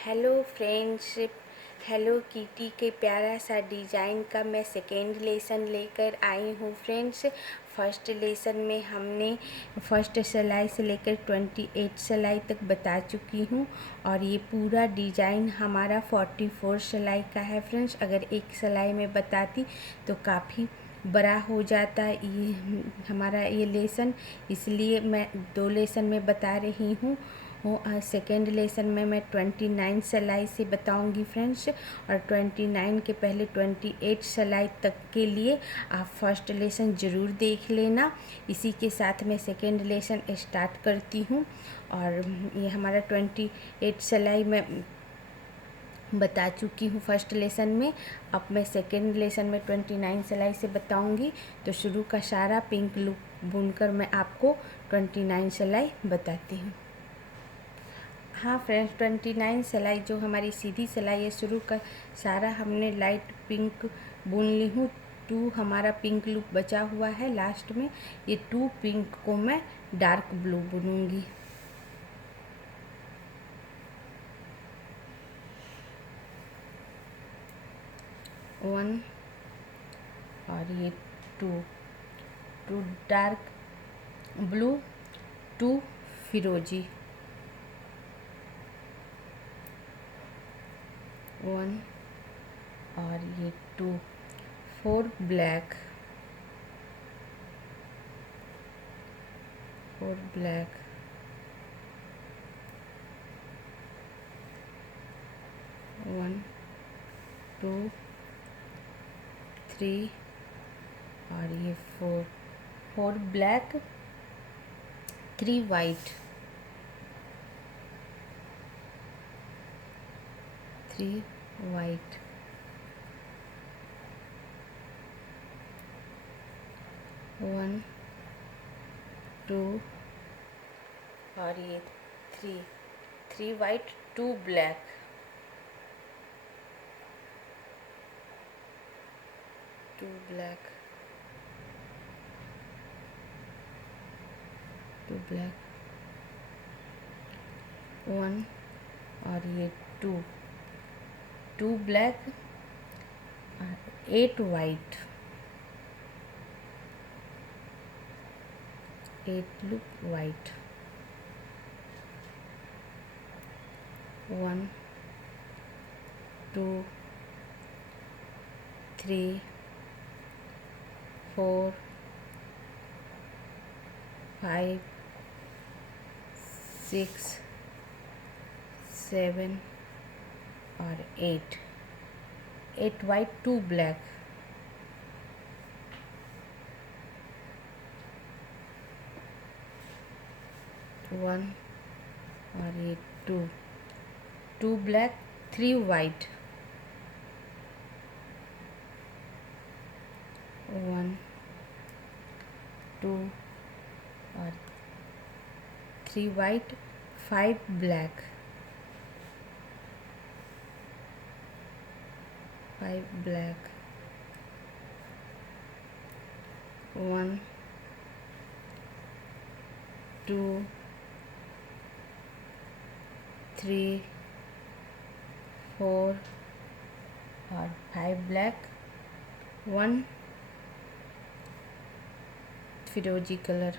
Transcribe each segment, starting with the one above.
Hello friends, hello kitty के प्यारा सा डिज़ाइन का मैं सेकेंड लेसन लेकर आई हूँ फ्रेंड्स। फर्स्ट लेसन में हमने फर्स्ट सिलाई से लेकर 28 सिलाई तक बता चुकी हूँ और ये पूरा डिज़ाइन हमारा 44 सिलाई का है फ्रेंड्स। अगर एक सिलाई में बताती तो काफ़ी बड़ा हो जाता ये हमारा ये लेसन, इसलिए मैं 2 लेसन में बता रही हूँ। सेकेंड लेसन में मैं 29 सिलाई से बताऊंगी फ्रेंड्स, और 29 के पहले 28 सिलाई तक के लिए आप फर्स्ट लेसन ज़रूर देख लेना। इसी के साथ मैं सेकेंड लेसन स्टार्ट करती हूँ। और ये हमारा 28 सिलाई में बता चुकी हूँ फर्स्ट लेसन में। अब मैं सेकेंड लेसन में 29 सिलाई से बताऊंगी। तो शुरू का सारा पिंक लूप बुनकर मैं आपको 29 सिलाई बताती हूँ। हाँ फ्रेंड्स, 29 सिलाई जो हमारी सीधी सिलाई है, शुरू का सारा हमने लाइट पिंक बुन ली हूँ। 2 हमारा पिंक लूप बचा हुआ है लास्ट में, ये 2 पिंक को मैं डार्क ब्लू बुनूंगी। 1 और ये 2 डार्क ब्लू, 2 फिरोजी, 1 और ये 2, 4 ब्लैक, 4 ब्लैक, 1 2 3 और ये 4 ब्लैक, 3 वाइट, 3 वाइट, 1 2 और ये 3 वाइट, 2 ब्लैक, 2 ब्लैक, 2 ब्लैक, 1 और ये 2 ब्लैक, 8 वाइट, 8 लूप वाइट, 1 2 3 4 5 6 7 और 8 वाइट, 2 ब्लैक, 1 और ये 2 ब्लैक, 3 वाइट, 1 2 और 3 वाइट, 5 ब्लैक, 5 ब्लैक, 1 2 3 4 और 5 ब्लैक, 1 फिरोजी कलर,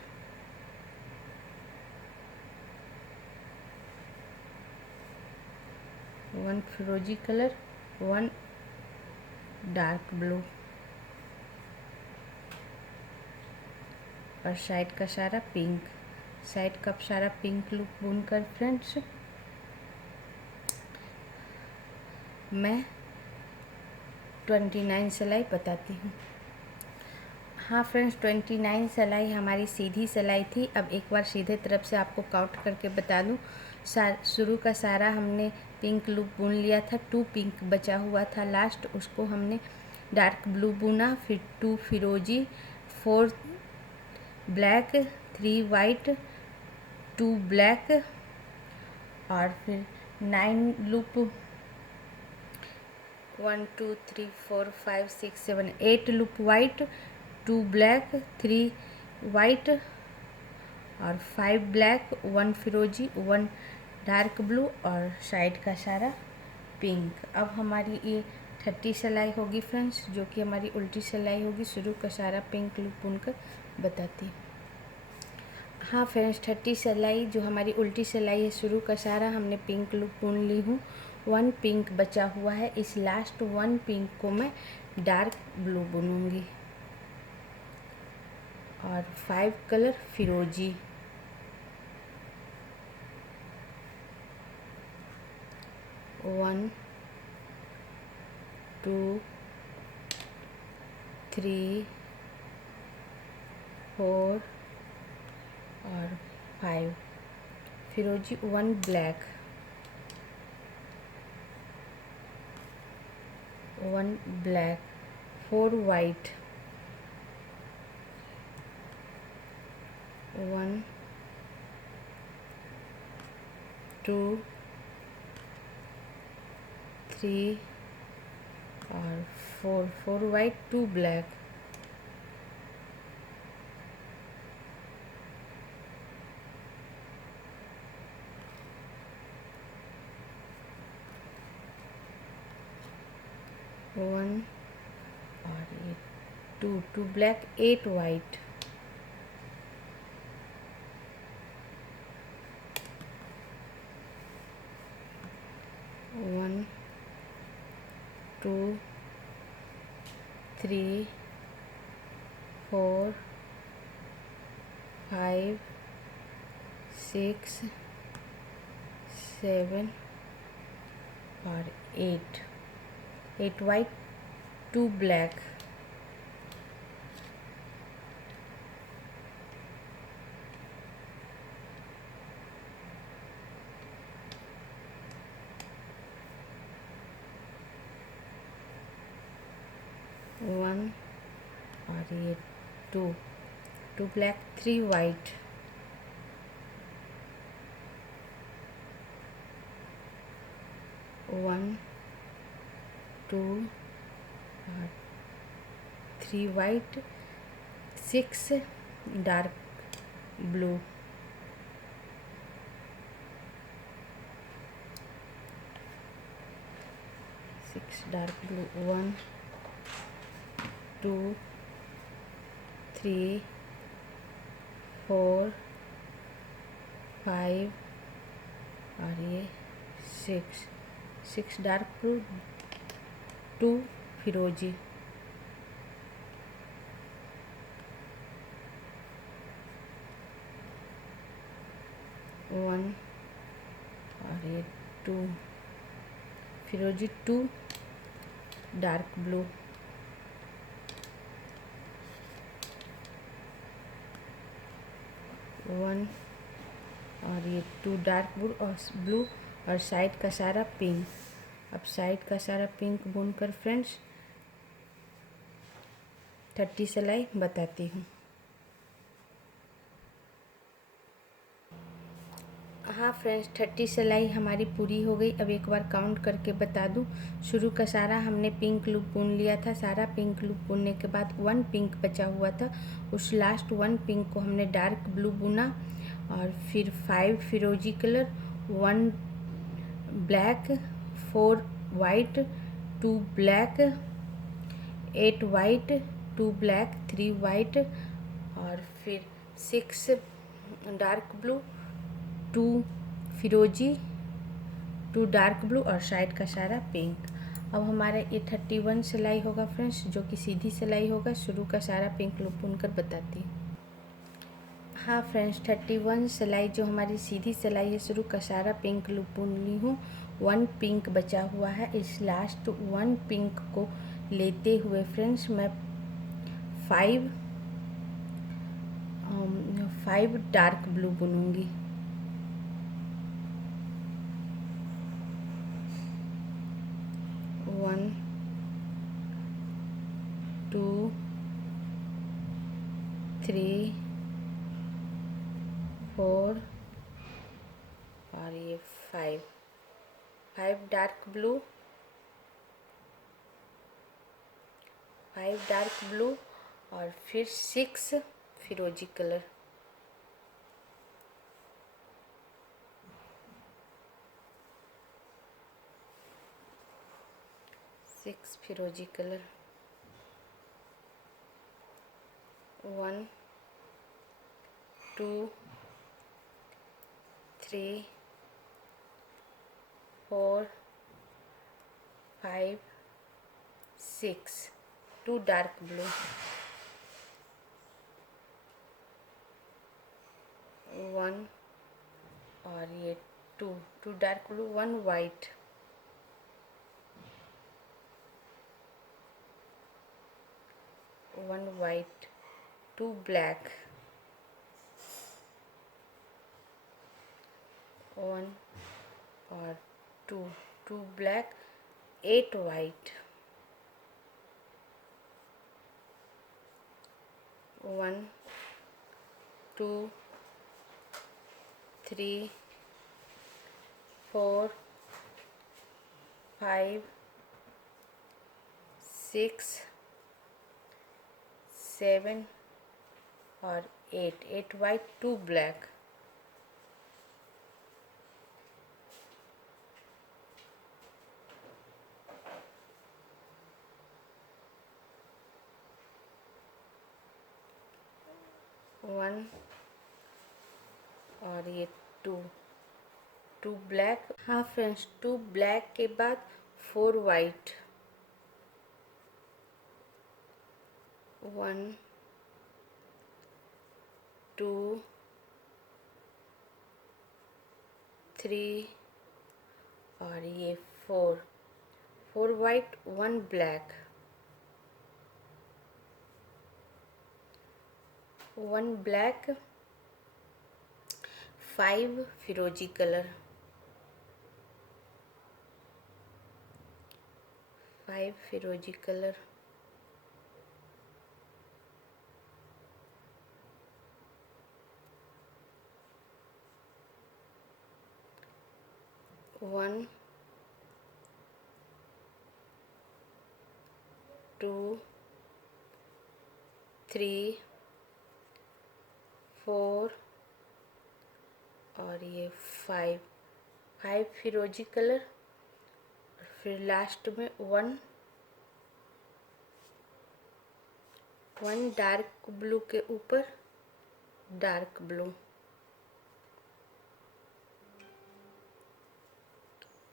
1 फिरोजी कलर, 1 डार्क ब्लू, और साइड का सारा पिंक, साइड का सारा पिंक लूप बुनकर फ्रेंड्स मैं 29 सिलाई बताती हूँ। हाँ फ्रेंड्स, 29 सिलाई हमारी सीधी सिलाई थी। अब एक बार सीधे तरफ से आपको काउंट करके बता दूँ। शुरू का सारा हमने पिंक लूप बुन लिया था, 2 पिंक बचा हुआ था लास्ट, उसको हमने डार्क ब्लू बुना, फिर 2 फिरोजी, 4 ब्लैक, 3 वाइट, 2 ब्लैक, और फिर 9 loop, 1 2 3 4 5 6 7 8 loop white, 2 black, 3 white और 5 ब्लैक, 1 फिरोजी, 1 डार्क ब्लू और साइड का सारा पिंक। अब हमारी ये 30 सिलाई होगी फ्रेंड्स, जो कि हमारी उल्टी सिलाई होगी। शुरू का सारा पिंक लूप बुनकर बताती हूँ। हाँ फ्रेंड्स, 30 सिलाई जो हमारी उल्टी सिलाई है, शुरू का सारा हमने पिंक लूप बुन ली हूँ। 1 पिंक बचा हुआ है, इस लास्ट 1 पिंक को मैं डार्क ब्लू बुनूंगी और 5 कलर फिरोजी। 1 2 3 4 और 5 फिरोजी, 1 ब्लैक, 1 ब्लैक, 4 वाइट, 1 2 3 और 4 वाइट, 2 ब्लैक, 1 और ये 2 ब्लैक, 8 वाइट, 1 2 3 4 5 6 7 और 8 वाइट, 2 ब्लैक, 1 और ये 2 ब्लैक, 3 वाइट, 1 2 और 3 white, 6 dark blue, 6 dark blue, 1 2 3 4 5 और ये 6 डार्क ब्लू, 2 फिरोजी, 1 और ये 2 फिरोजी, 2 डार्क ब्लू, 1 और ये 2 डार्क ब्लू और साइड का सारा पिंक। अब साइड का सारा पिंक बुनकर फ्रेंड्स 30 सिलाई बताती हूँ। हाँ फ्रेंड्स, 30 सिलाई हमारी पूरी हो गई। अब एक बार काउंट करके बता दूँ। शुरू का सारा हमने पिंक लूप बुन लिया था। सारा पिंक लूप बुनने के बाद 1 पिंक बचा हुआ था, उस लास्ट 1 पिंक को हमने डार्क ब्लू बुना और फिर 5 फिरोजी colour, 1 black, 4 white, 2 black, 8 white, 2 black, 3 white और फिर 6 डार्क ब्लू, 2 फिरोजी, 2 डार्क ब्लू और साइड का सारा पिंक। अब हमारा ये 31 सिलाई होगा फ्रेंड्स, जो कि सीधी सिलाई होगा। शुरू का सारा पिंक लूप बुनकर बताती हूँ। हाँ फ्रेंड्स, 31 सिलाई जो हमारी सीधी सिलाई है, शुरू का सारा पिंक लूप बुन ली हूँ। 1 पिंक बचा हुआ है, इस लास्ट 1 पिंक को लेते हुए फ्रेंड्स मैं 5 डार्क ब्लू बुनूंगी। 1 2 3 4 और ये 5 डार्क ब्लू, 5 डार्क ब्लू और फिर 6 फिरोजी कलर, 6 फिरोजी कलर, 1 2 3 4 5 6, 2 डार्क ब्लू, 1 और ये 2 dark blue, 1 white, 1 white, 2 black, 1 और 2 ब्लैक, 8 वाइट, 1 2 3 4 5 6 7 और 8 वाइट, 2 ब्लैक, 1 और ये 2 ब्लैक। हाँ फ्रेंड्स, 2 ब्लैक के बाद 4 वाइट, 1 2 3 और ये 4 वाइट, 1 ब्लैक, 1 ब्लैक, 5 फिरोजी कलर, 5 फिरोजी कलर, 1 2 3 4 और ये 5 फिरोजी कलर, फिर लास्ट में 1 डार्क ब्लू के ऊपर डार्क ब्लू,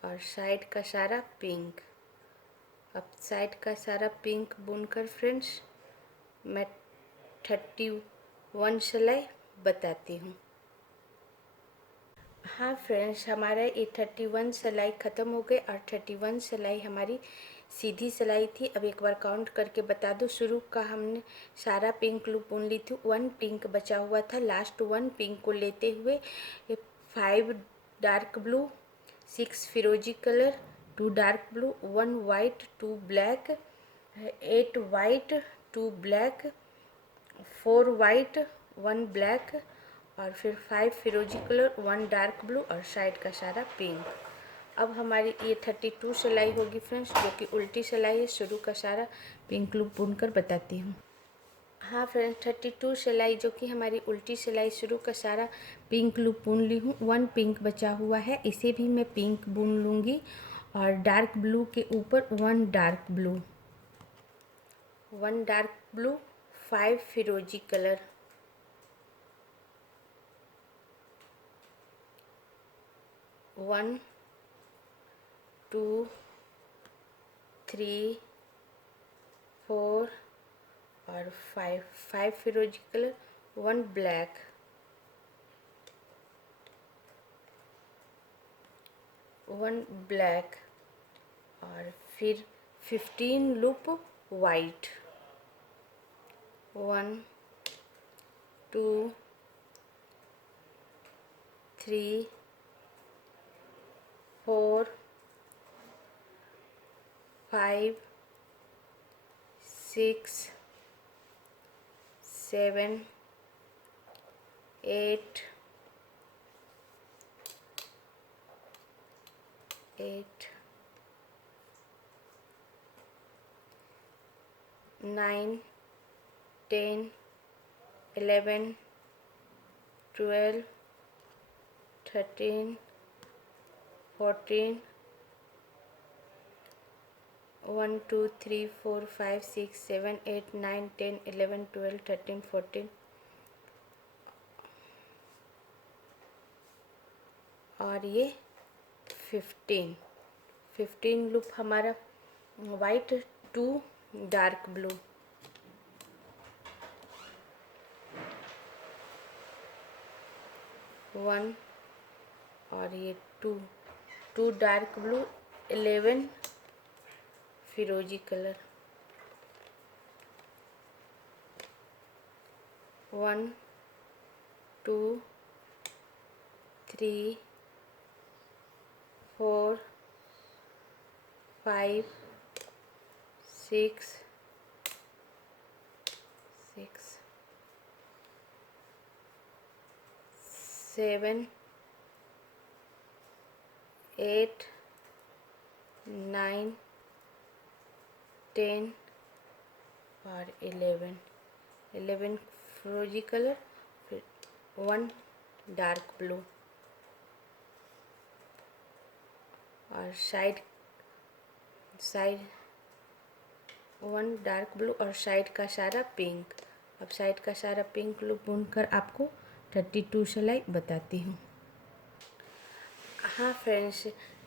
और साइड का सारा पिंक। अब साइड का सारा पिंक बुनकर फ्रेंड्स मैं 31 सिलाई बताती हूँ। हाँ फ्रेंड्स, हमारा ये 31 सिलाई ख़त्म हो गई और 31 सिलाई हमारी सीधी सिलाई थी। अब एक बार काउंट करके बता दो। शुरू का हमने सारा पिंक लूप बुन ली थी, 1 पिंक बचा हुआ था। लास्ट 1 पिंक को लेते हुए 5 डार्क ब्लू, 6 फिरोजी colour, 2 dark blue, 1 white, 2 black, 8 white, 2 black, 4 white, 1 black, और फिर 5 फिरोजी कलर, 1 डार्क ब्लू और साइड का सारा पिंक। अब हमारी ये 32 सिलाई होगी फ्रेंड्स, जो कि उल्टी सिलाई है। शुरू का सारा पिंक लूप बुनकर बताती हूँ। हाँ फ्रेंड्स, 32 सिलाई जो कि हमारी उल्टी सिलाई, शुरू का सारा पिंक लूप बुन ली हूँ। 1 पिंक बचा हुआ है, इसे भी मैं पिंक बुन लूँगी, और डार्क ब्लू के ऊपर 1 डार्क ब्लू, 1 डार्क ब्लू, 5 फिरोजी कलर, 1 2 3 4 और 5 फिरोजी कलर, 1 ब्लैक, 1 ब्लैक, और फिर 15 लूप वाइट, 1 2 3 4 5 6 7 8 9 10 11 12 13 14 1 2 3 4 5 6 7 8 9 10 11 12 13 14 और ये 15 लूप हमारा वाइट, 2 डार्क ब्लू, 1 और ये 2 डार्क ब्लू, 11 फिरोजी कलर, 1 2 3 4 5 6 7 8 9 10 और 11 फिरोजी कलर, फिर 1 डार्क ब्लू और साइड 1 डार्क ब्लू और साइड का सारा पिंक। अब साइड का सारा पिंक लूप बुनकर आपको 32 सिलाई बताती हूँ। हाँ फ्रेंड्स,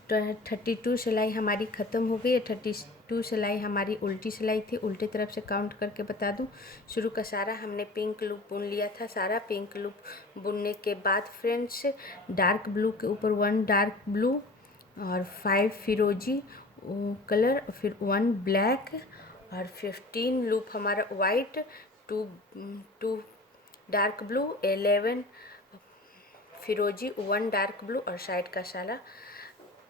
32 सिलाई हमारी ख़त्म हो गई है। 32 सिलाई हमारी उल्टी सिलाई थी, उल्टी तरफ से काउंट करके बता दूँ। शुरू का सारा हमने पिंक लूप बुन लिया था। सारा पिंक लूप बुनने के बाद फ्रेंड्स डार्क ब्लू के ऊपर 1 डार्क ब्लू और 5 फिरोजी कलर, फिर 1 ब्लैक और 15 लूप हमारा वाइट, 2 डार्क ब्लू, 11 फिरोजी, 1 डार्क ब्लू और साइड का सारा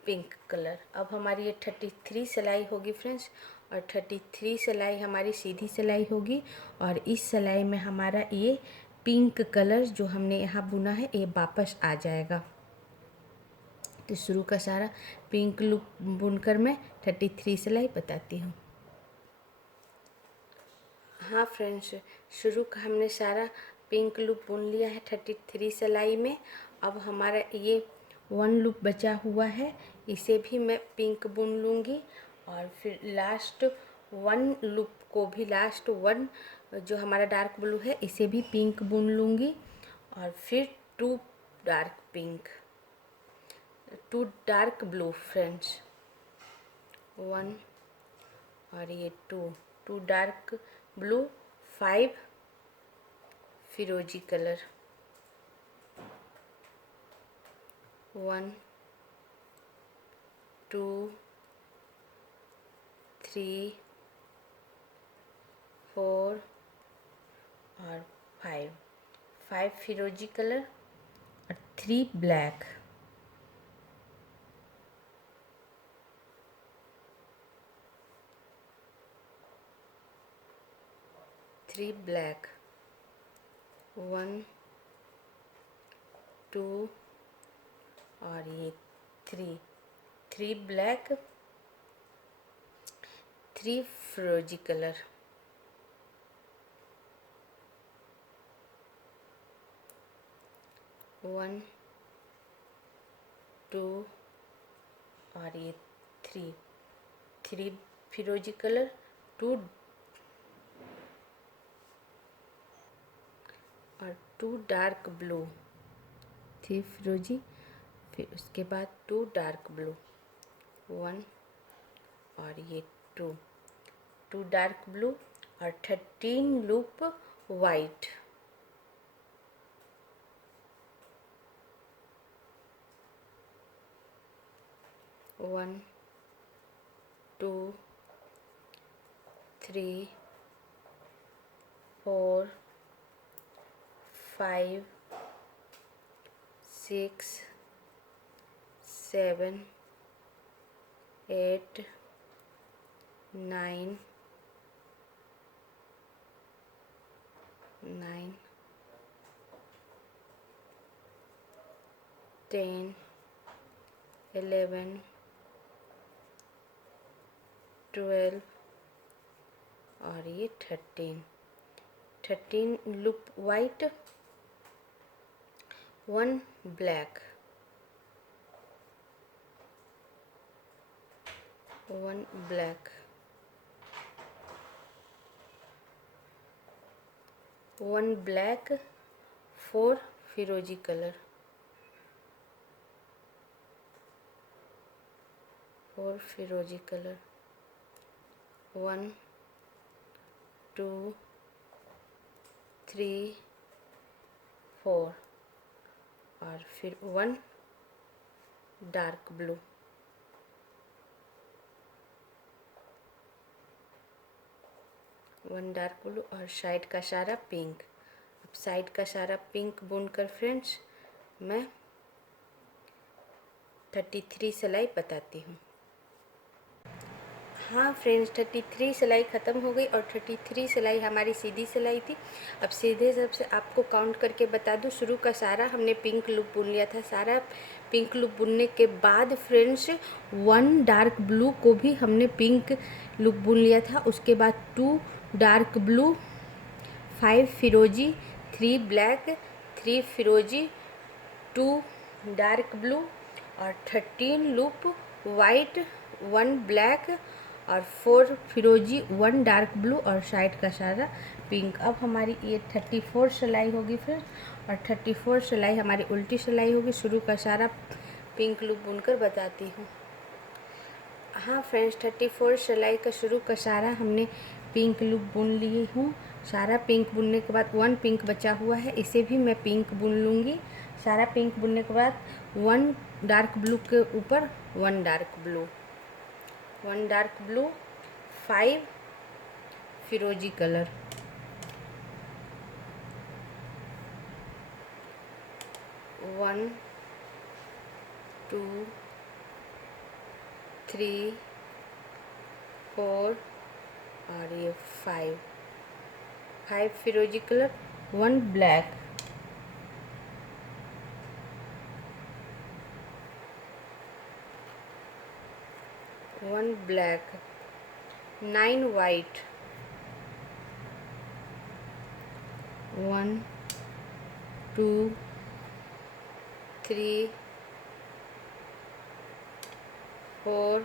पिंक कलर। अब हमारी ये 33 सिलाई होगी फ्रेंड्स, और 33 सिलाई हमारी सीधी सिलाई होगी और इस सिलाई में हमारा ये पिंक कलर जो हमने यहाँ बुना है ये वापस आ जाएगा। तो शुरू का सारा पिंक लूप बुनकर मैं 33 सिलाई बताती हूँ। हाँ फ्रेंड्स, शुरू का हमने सारा पिंक लूप बुन लिया है 33 सिलाई में। अब हमारा ये 1 लूप बचा हुआ है, इसे भी मैं पिंक बुन लूँगी और फिर लास्ट 1 लूप को भी, लास्ट 1 जो हमारा डार्क ब्लू है इसे भी पिंक बुन लूँगी और फिर 2 डार्क ब्लू फ्रेंड्स, 1 और ये 2 डार्क ब्लू, 5 फिरोजी कलर, 1 2 3 4 और 5 फिरोजी कलर और 3 ब्लैक, 1 2 और ये 3 ब्लैक, 3 फिरोजी कलर, 1 2 और ये 3 फिरोजी कलर, 2 और 2 डार्क ब्लू, 3 फिरोजी, फिर उसके बाद 2 डार्क ब्लू, 1 और ये 2 डार्क ब्लू और 13 लूप वाइट, 1 2 3 4 5 6 7 8 9 10 11 12 और ये 13 loop white, 1 black, 1 black, 1 black, 4 फिरोजी कलर, 4 फिरोजी कलर, 1 2 3 4 और फिर 1 डार्क ब्लू, 1 डार्क ब्लू और साइड का सारा पिंक। अब साइड का सारा पिंक बुनकर फ्रेंड्स मैं 33 सिलाई बताती हूँ। हाँ फ्रेंड्स, 33 सिलाई ख़त्म हो गई और 33 सिलाई हमारी सीधी सिलाई थी। अब सीधे सबसे आपको काउंट करके बता दूँ, शुरू का सारा हमने पिंक लूप बुन लिया था। सारा पिंक लूप बुनने के बाद फ्रेंड्स 1 डार्क ब्लू को भी हमने पिंक लूप बुन लिया था। उसके बाद 2 डार्क ब्लू, 5 फिरोजी, 3 ब्लैक, 3 फिरोजी, 2 डार्क ब्लू और 13 लूप वाइट, 1 ब्लैक और 4 फिरोजी, 1 डार्क ब्लू और साइड का सारा पिंक। अब हमारी ये 34 सिलाई होगी फिर, और 34 सिलाई हमारी उल्टी सिलाई होगी। शुरू का सारा पिंक लूप बुनकर बताती हूँ। हाँ फ्रेंड्स, 34 सिलाई का शुरू का सारा हमने पिंक लूप बुन लिए हूँ। सारा पिंक बुनने के बाद 1 पिंक बचा हुआ है, इसे भी मैं पिंक बुन लूँगी। सारा पिंक बुनने के बाद 1 डार्क ब्लू के ऊपर 1 डार्क ब्लू, 1 डार्क ब्लू, 5 फिरोजी कलर, 1 2 3 4 और ये 5 फिरोजी कलर, 1 ब्लैक, 1 ब्लैक, 9 वाइट, 1 2 3 4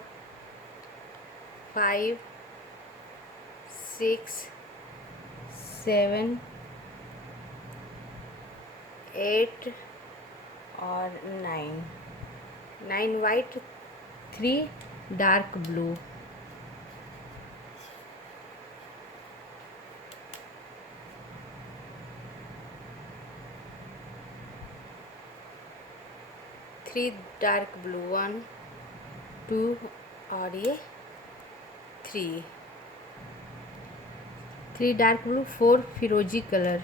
5 6 7 8 और 9 white, 3 dark blue, 3 dark blue, 1 2 और ये 3 डार्क ब्लू, 4 फिरोजी कलर,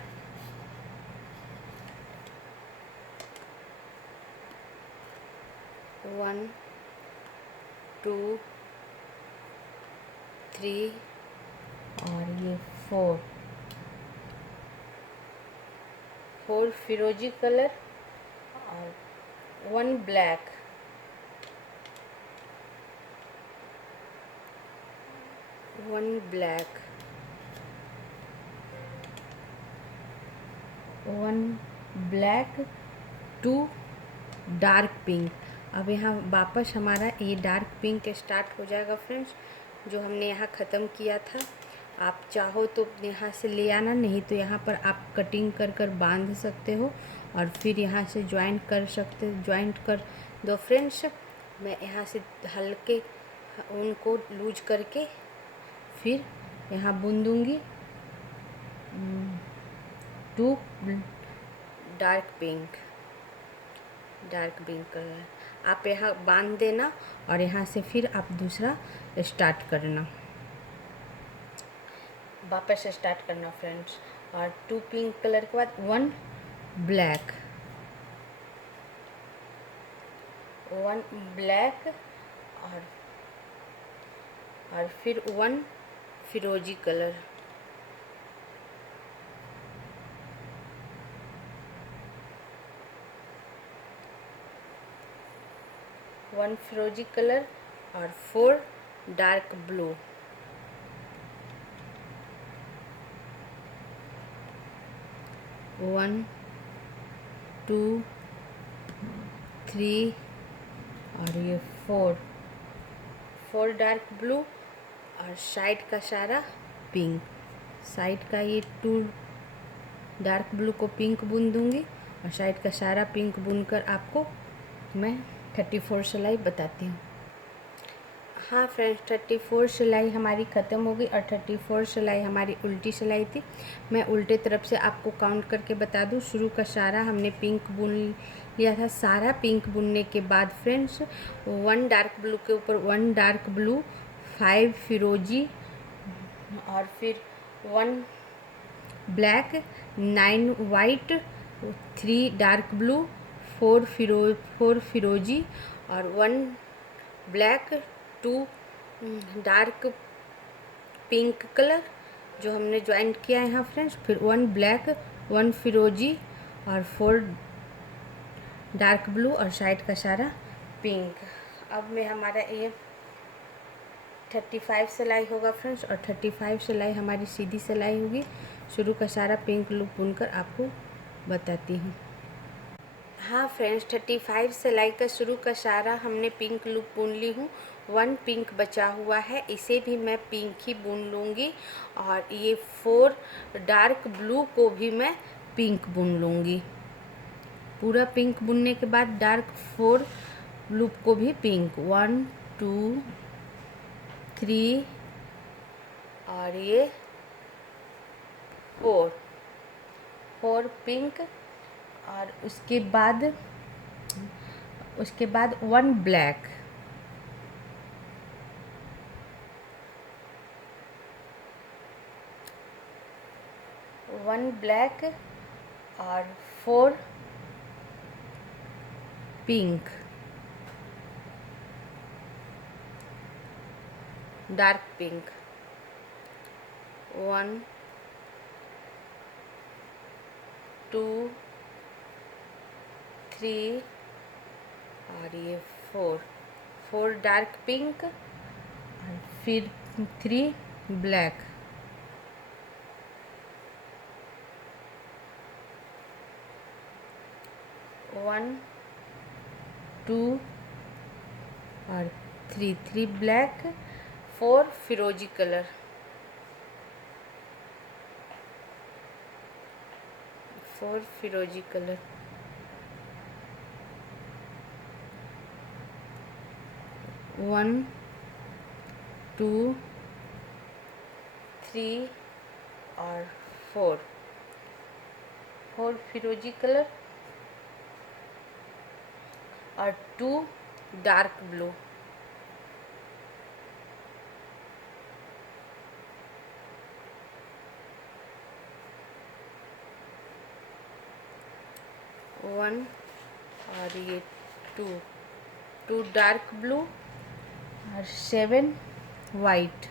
1 2 3 और ये 4 फिरोजी कलर और 1 black, 1 black, 1 black, 2 dark pink. अब यहाँ वापस हमारा ये डार्क पिंक स्टार्ट हो जाएगा फ्रेंड्स, जो हमने यहाँ ख़त्म किया था। आप चाहो तो यहाँ से ले आना, नहीं तो यहाँ पर आप कटिंग कर कर बांध सकते हो और फिर यहाँ से ज्वाइंट कर दो फ्रेंड्स। मैं यहाँ से हल्के उनको लूज करके फिर यहाँ बुन दूँगी 2 डार्क पिंक कलर। आप यहाँ बांध देना और यहाँ से फिर आप दूसरा स्टार्ट करना, वापस स्टार्ट करना फ्रेंड्स। और 2 पिंक कलर के बाद 1 ब्लैक, 1 ब्लैक और फिर 1 फिरोजी कलर, 1 फिरोजी कलर और 4 डार्क ब्लू, 1 2 3 और ये 4 डार्क ब्लू और साइड का सारा पिंक। साइड का ये 2 डार्क ब्लू को पिंक बुन दूंगी और साइड का सारा पिंक बुनकर आपको मैं 34 सिलाई बताती हूँ। हाँ फ्रेंड्स, 34 सिलाई हमारी ख़त्म हो गई और 34 सिलाई हमारी उल्टी सिलाई थी। मैं उल्टे तरफ से आपको काउंट करके बता दूँ। शुरू का सारा हमने पिंक बुन लिया था। सारा पिंक बुनने के बाद फ्रेंड्स 1 डार्क ब्लू के ऊपर 1 डार्क ब्लू, 5 फिरोजी और फिर 1 ब्लैक, 9 वाइट, 3 डार्क ब्लू, 4 फिरोजी और 1 ब्लैक, 2 डार्क पिंक कलर जो हमने ज्वाइन किया है यहाँ फ्रेंड्स। फिर 1 ब्लैक, 1 फिरोजी और 4 डार्क ब्लू और साइड का सारा पिंक। अब में हमारा ये 35 सिलाई होगा फ्रेंड्स और 35 सिलाई हमारी सीधी सिलाई होगी। शुरू का सारा पिंक लूप बुनकर आपको बताती हूँ। हाँ फ्रेंड्स, 35 सिलाई का शुरू का सारा हमने पिंक लूप बुन ली हूँ। 1 पिंक बचा हुआ है, इसे भी मैं पिंक ही बुन लूँगी और ये 4 डार्क ब्लू को भी मैं पिंक बुन लूँगी। पूरा पिंक बुनने के बाद डार्क 4 लूप को भी पिंक, 1 2 3 और ये 4 पिंक और उसके बाद 1 ब्लैक, 1 ब्लैक और 4 पिंक, डार्क पिंक, 1 2 3 और ये 4 डार्क पिंक और फिर 3 ब्लैक, 1 2 और 3 ब्लैक, 4 फिरोजी कलर, 4 फिरोजी कलर, 1 2 3 और 4 फिरोजी कलर और 2 डार्क ब्लू, 1 और ये 2 डार्क ब्लू और 7 वाइट,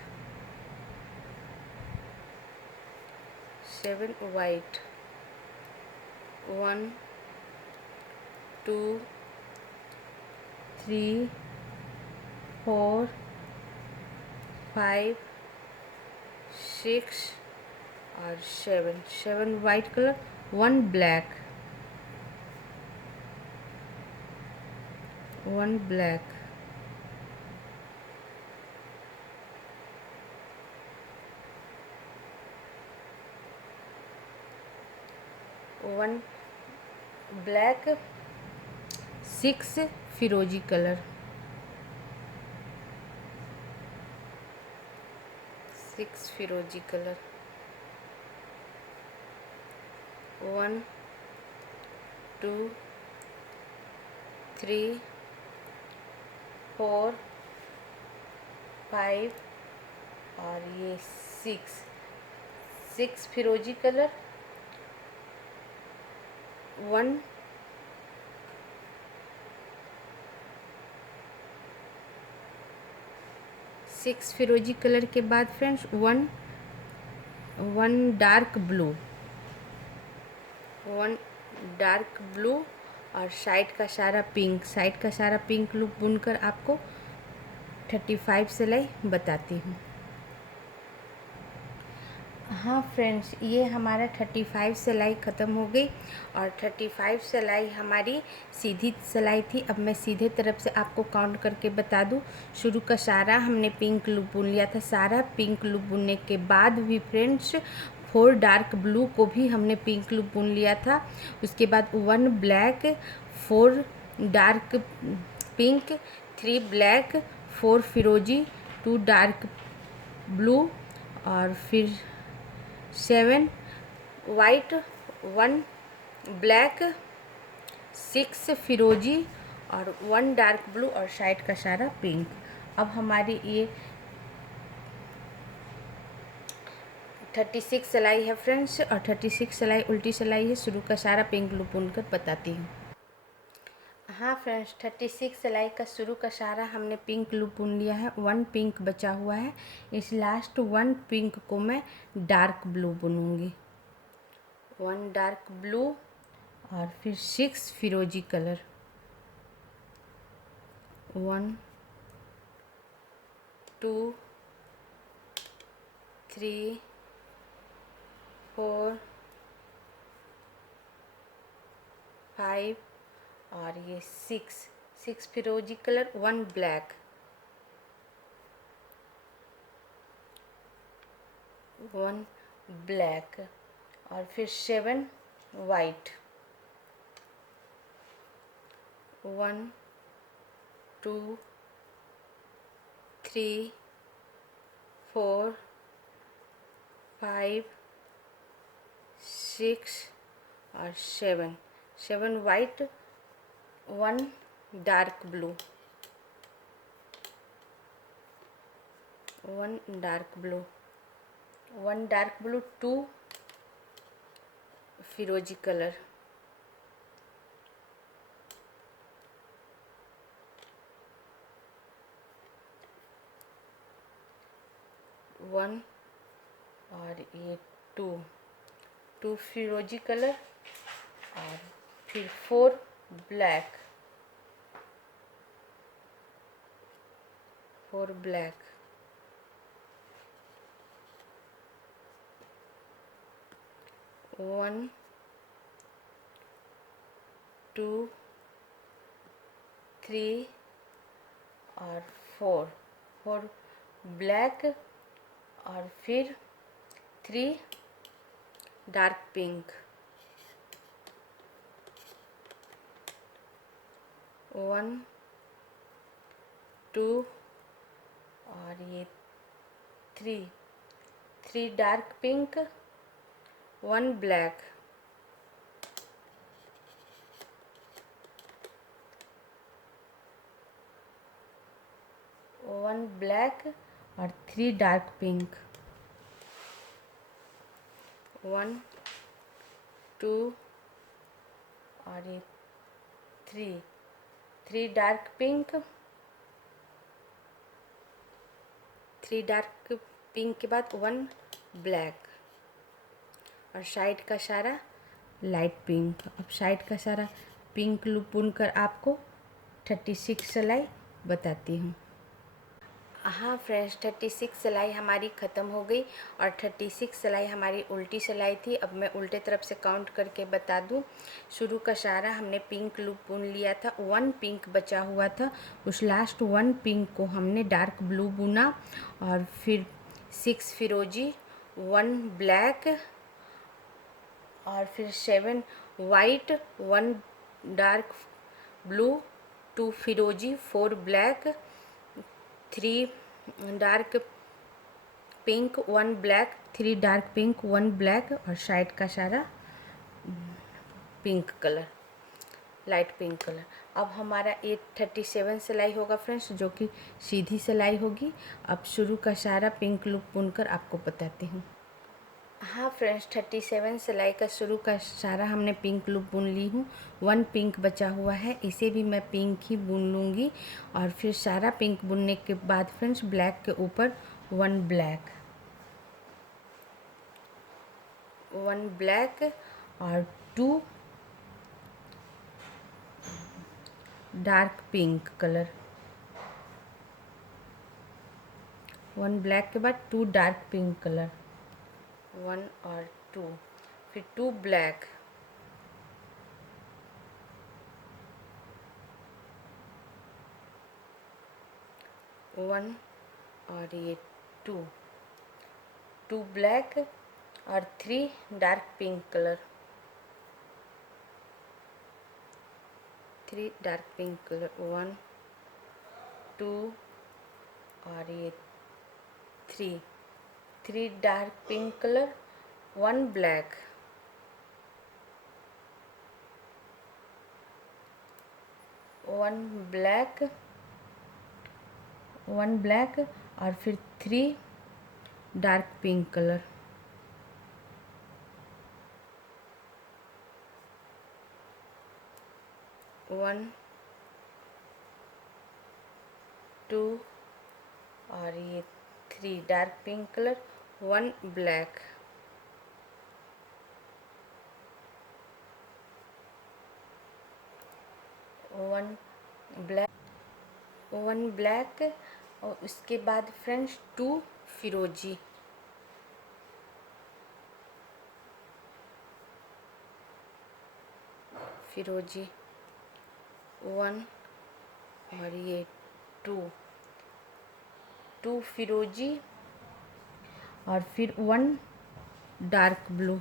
1 2 3 4 5 6 और 7 white colour, 1 black, 1 black, 1 black, 6 फिरोजी कलर, 6 फिरोजी कलर, 1 2 3 4 5 और ये 6 फिरोजी कलर, 1 6 फिरोजी कलर के बाद friends 1 dark blue, 1 dark blue और साइड का सारा पिंक लूप बुनकर आपको 35 सिलाई बताती हूँ। हाँ फ्रेंड्स, ये हमारा 35 सिलाई ख़त्म हो गई और 35 सिलाई हमारी सीधी सिलाई थी। अब मैं सीधे तरफ से आपको काउंट करके बता दूँ। शुरू का सारा हमने पिंक लूप बुन लिया था। सारा पिंक लूप बुनने के बाद भी फ्रेंड्स 4 डार्क ब्लू को भी हमने पिंक लूप बुन लिया था। उसके बाद 1 ब्लैक, 4 डार्क पिंक, 3 ब्लैक, 4 फिरोजी, 2 डार्क ब्लू और फिर 7 वाइट, 1 ब्लैक, 6 फिरोजी और 1 डार्क ब्लू और साइड का सारा पिंक। अब हमारी ये 36 सिलाई है फ्रेंड्स, और 36 सिलाई उल्टी सिलाई है। शुरू का सारा पिंक लूप बुनकर बताती हूँ। हाँ फ्रेंड्स, 36 सिलाई का शुरू का सारा हमने पिंक लूप बुन लिया है। 1 पिंक बचा हुआ है। इस लास्ट 1 पिंक को मैं डार्क ब्लू बुनूंगी। 1 डार्क ब्लू और फिर 6 फिरोजी कलर, 1 2 3 4 5 और ये 6 फिरोजी कलर, 1 ब्लैक, 1 ब्लैक और फिर 7 वाइट, 1 2 3 4 5 6 और 7 white, 1 dark blue, 1 dark blue, 1 dark blue, 2 फिरोजी कलर, 1 और ये 2 फिरोजी कलर और फिर 4 ब्लैक, 4 ब्लैक, 1 2 3 और 4 ब्लैक और फिर 3 डार्क पिंक, 1 2 और ये 3 डार्क पिंक, 1 ब्लैक, 1 ब्लैक और 3 डार्क पिंक, 1 2 और ये 3 डार्क पिंक, 3 डार्क पिंक के बाद 1 ब्लैक और साइड का सारा लाइट पिंक। अब साइड का सारा पिंक लूप बुनकर आपको 36 सिलाई बताती हूँ। हाँ फ्रेंड्स, 36 सिलाई हमारी ख़त्म हो गई और 36 सिलाई हमारी उल्टी सिलाई थी। अब मैं उल्टे तरफ से काउंट करके बता दूँ। शुरू का सारा हमने पिंक लूप बुन लिया था, 1 पिंक बचा हुआ था। उस लास्ट 1 पिंक को हमने डार्क ब्लू बुना और फिर 6 फिरोजी, 1 ब्लैक और फिर 7 वाइट, 1 डार्क ब्लू, 2 फिरोजी, 4 black, 3 dark pink, 1 black, 3 dark pink, 1 black और साइड का सारा pink colour, light pink colour. अब हमारा 37 सिलाई होगा फ्रेंड्स, जो कि सीधी सिलाई होगी। अब शुरू का सारा पिंक लूप बुनकर आपको बताती हूँ। हाँ फ्रेंड्स, 37 सिलाई का शुरू का सारा हमने पिंक लूप बुन ली हूँ। 1 पिंक बचा हुआ है, इसे भी मैं पिंक ही बुन लूँगी। और फिर सारा पिंक बुनने के बाद फ्रेंड्स ब्लैक के ऊपर 1 ब्लैक, 1 ब्लैक और 2 डार्क पिंक कलर, 1 ब्लैक के बाद 2 डार्क पिंक कलर, 1 और 2, फिर 2 ब्लैक, 1 और ये 2 ब्लैक और 3 dark pink colour, 3 dark pink colour, 1 2 और ये 3 dark pink colour, 1 black, 1 black, 1 black और फिर 3 डार्क पिंक कलर, 1 2 और ये 3 dark pink colour, 1 black, 1 black, 1 black और उसके बाद फ्रेंड्स 2 फिरोजी, फिरोजी 1 और ये 2 फिरोजी और फिर 1 dark blue,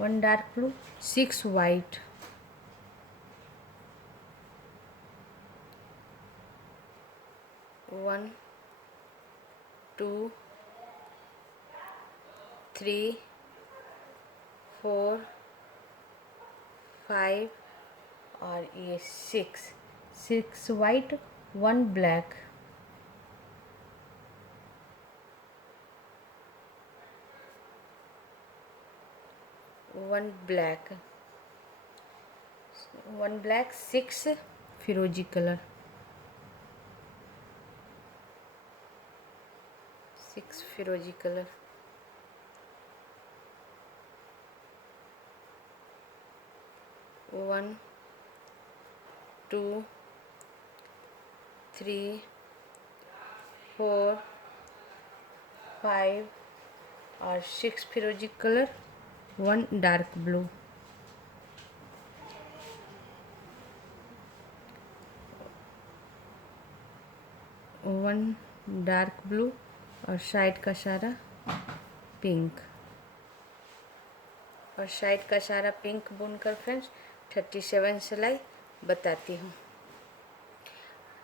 1 dark blue, 6 white, 1 2 3 4 5 और ये 6 वाइट, 1 ब्लैक, 1 ब्लैक, 1 ब्लैक, 6 फिरोजी कलर, 6 फिरोजी कलर, 1 2 3 4 5 और 6 फिरोजी colour, 1 dark blue, 1 dark blue और साइड का सारा पिंक, और साइड का सारा पिंक बुनकर फ्रेंड्स 37 सिलाई बताती हूँ।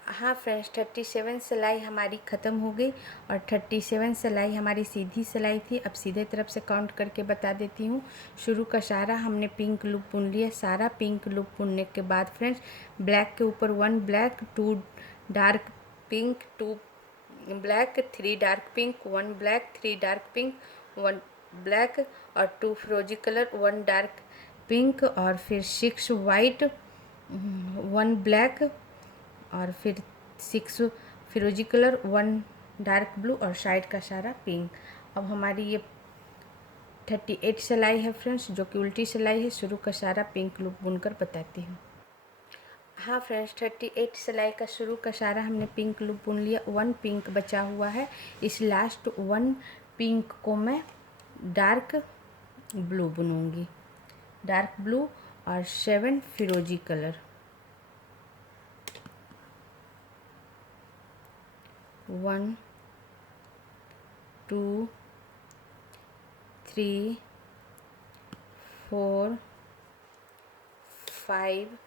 हाँ फ्रेंड्स, 37 सिलाई हमारी ख़त्म हो गई और 37 सिलाई हमारी सीधी सिलाई थी। अब सीधे तरफ से काउंट करके बता देती हूँ। शुरू का सारा हमने पिंक लूप बुन लिया। सारा पिंक लूप बुनने के बाद फ्रेंड्स ब्लैक के ऊपर 1 black, 2 dark pink, 2 black, 3 dark pink, 1 black, 3 dark pink, 1 black और 2 फिरोजी कलर, 1 डार्क पिंक और फिर 6 वाइट, 1 ब्लैक और फिर 6 फिरोजी कलर, 1 डार्क ब्लू और साइड का सारा पिंक। अब हमारी ये 38 सिलाई है फ्रेंड्स, जो कि उल्टी सिलाई है। शुरू का सारा पिंक लूप बुनकर बताती हूँ। हाँ फ्रेंड्स, 38 सिलाई का शुरू का सारा हमने पिंक लूप बुन लिया। 1 पिंक बचा हुआ है। इस लास्ट 1 पिंक को मैं डार्क ब्लू बुनूंगी, डार्क ब्लू और 7 फिरोजी कलर, 1 2 3 4 5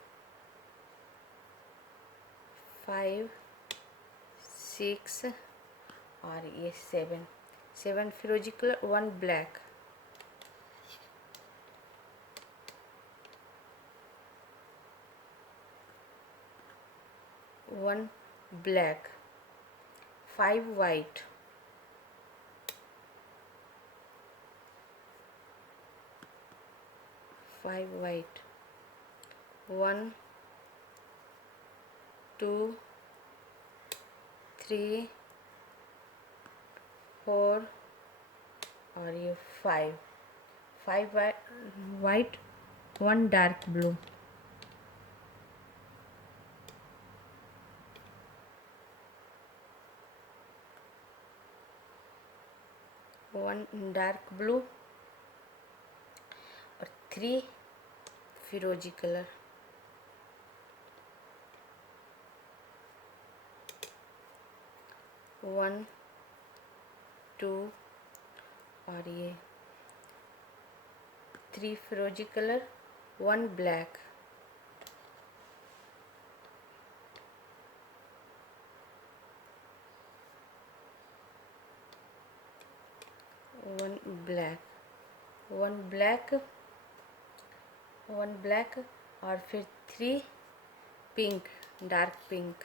6 और ये 7 फिरोजी colour, 1 black, 1 black, 5 white, 5 white, 1 2 3 4 और ये 5 white, 1 dark blue, 1 dark blue और 3 फिरोजी कलर, 1 2 और ये 3 फिरोजी colour, 1 black, 1 black, 1 black, 1 black और फिर 3 पिंक, डार्क पिंक,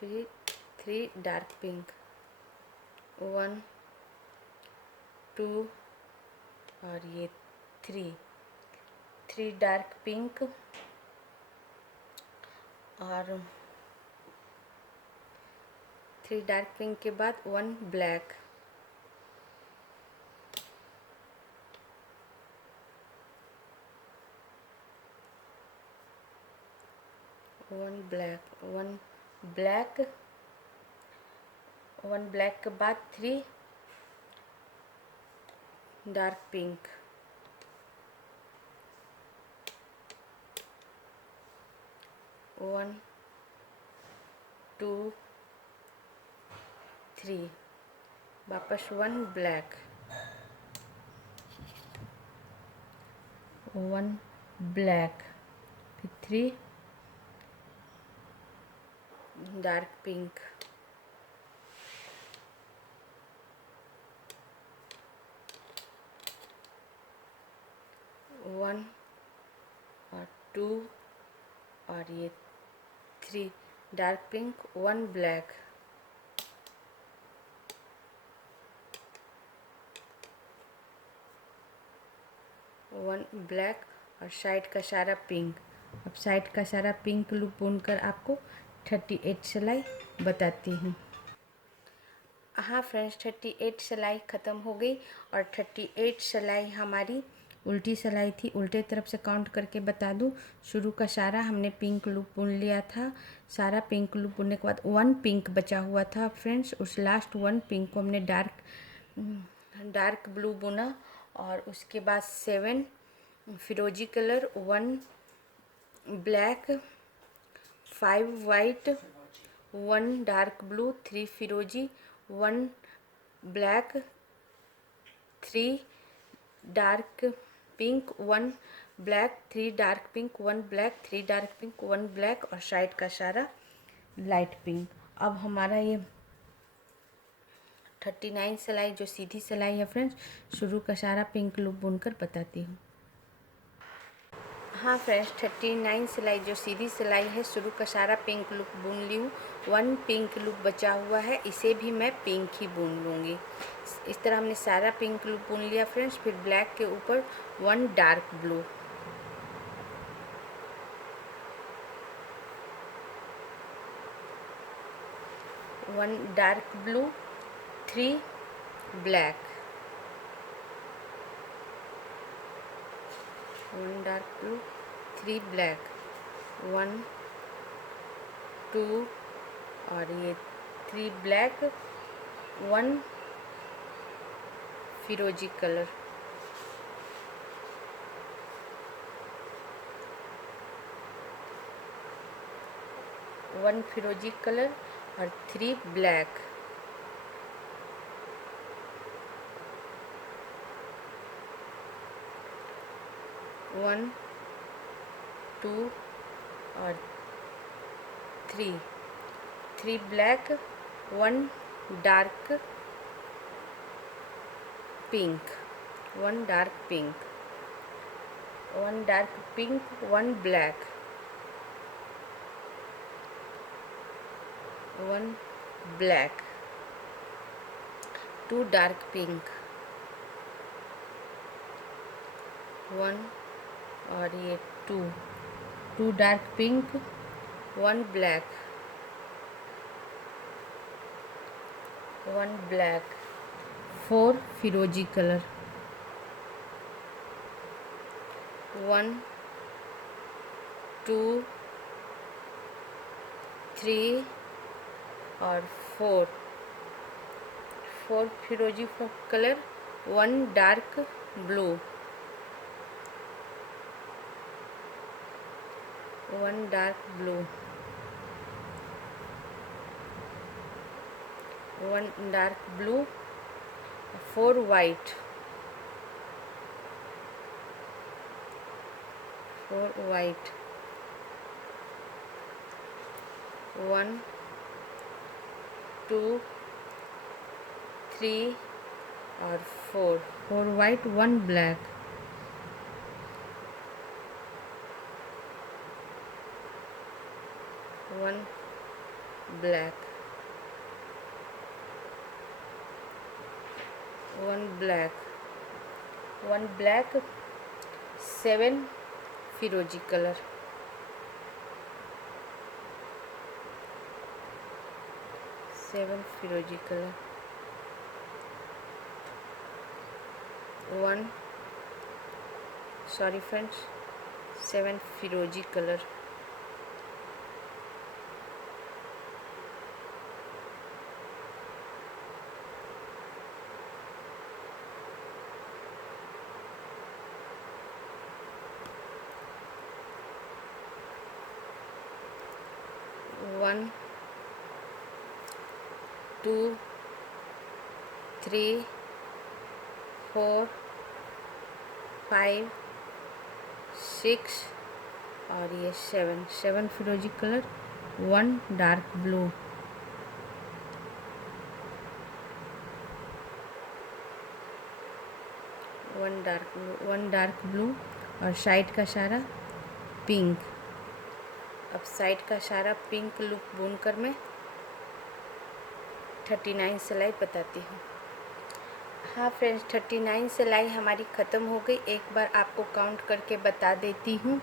फिर 3 डार्क पिंक, 1 2 और ये 3 डार्क पिंक और 3 डार्क पिंक के बाद 1 ब्लैक, 1 ब्लैक, 1 ब्लैक, 1 ब्लैक के बाद 3 डार्क पिंक, 1 2 3 वापस 1 ब्लैक, 1 ब्लैक, फिर 3 डार्क पिंक, 1 और 2 और ये 3 डार्क पिंक, 1 ब्लैक, 1 ब्लैक और साइड का सारा पिंक। अब साइड का सारा पिंक लूप बुनकर आपको 38 सिलाई बताती हूँ। हाँ फ्रेंड्स, 38 सिलाई ख़त्म हो गई और 38 सिलाई हमारी उल्टी सिलाई थी। उल्टे तरफ से काउंट करके बता दूँ, शुरू का सारा हमने पिंक लूप बुन लिया था। सारा पिंक लूप बुनने के बाद 1 पिंक बचा हुआ था फ्रेंड्स। उस लास्ट 1 पिंक को हमने डार्क ब्लू बुना और उसके बाद 7 फिरोजी colour, 1 black, 5 white, 1 dark blue, 3 फिरोजी, 1 black, 3 dark pink, 1 black, 3 dark pink, 1 black, 3 dark pink, 1 black और साइड का सारा लाइट पिंक। अब हमारा ये 39 सिलाई जो सीधी सिलाई है फ्रेंड्स, शुरू का सारा पिंक लूप बुनकर बताती हूँ। हाँ फ्रेंड्स, 39 सिलाई जो सीधी सिलाई है, शुरू का सारा पिंक लूप बुन ली हूँ। 1 पिंक लूप बचा हुआ है, इसे भी मैं पिंक ही बुन लूँगी। इस तरह हमने सारा पिंक लूप बुन लिया फ्रेंड्स। फिर ब्लैक के ऊपर 1 dark blue, 1 dark blue, 3 black, 1 dark blue, 3 black, 1 2 और ये 3 ब्लैक, 1 फिरोजी कलर, 1 फिरोजी कलर और 3 ब्लैक, 1 2 और 3 black, 1 dark pink, 1 dark pink, 1 dark pink, 1 black, 1 black, 2 dark pink, 1 और ये 2 डार्क पिंक, 1 ब्लैक, 1 ब्लैक, 4 फिरोजी कलर, 1 2 3 और 4 फिरोजी colour, 1 dark blue, 1 dark blue, 1 dark blue, 4 white, 4 white, 1 2 3 और 4, 4 white, 1 black, 1 black, 1 black, 1 black, 7 फिरोजी colour, 7 फिरोजी colour, 1 sorry friends 7 फिरोजी colour, 1 2 3 4 5 6 और ये 7, 7 फिरोजी colour, 1 dark blue, 1 dark blue और साइड का सारा पिंक। अब साइड का सारा पिंक लूप बुनकर मैं 39 सिलाई बताती हूँ। हाँ फ्रेंड्स 39 सिलाई हमारी ख़त्म हो गई। एक बार आपको काउंट करके बता देती हूँ।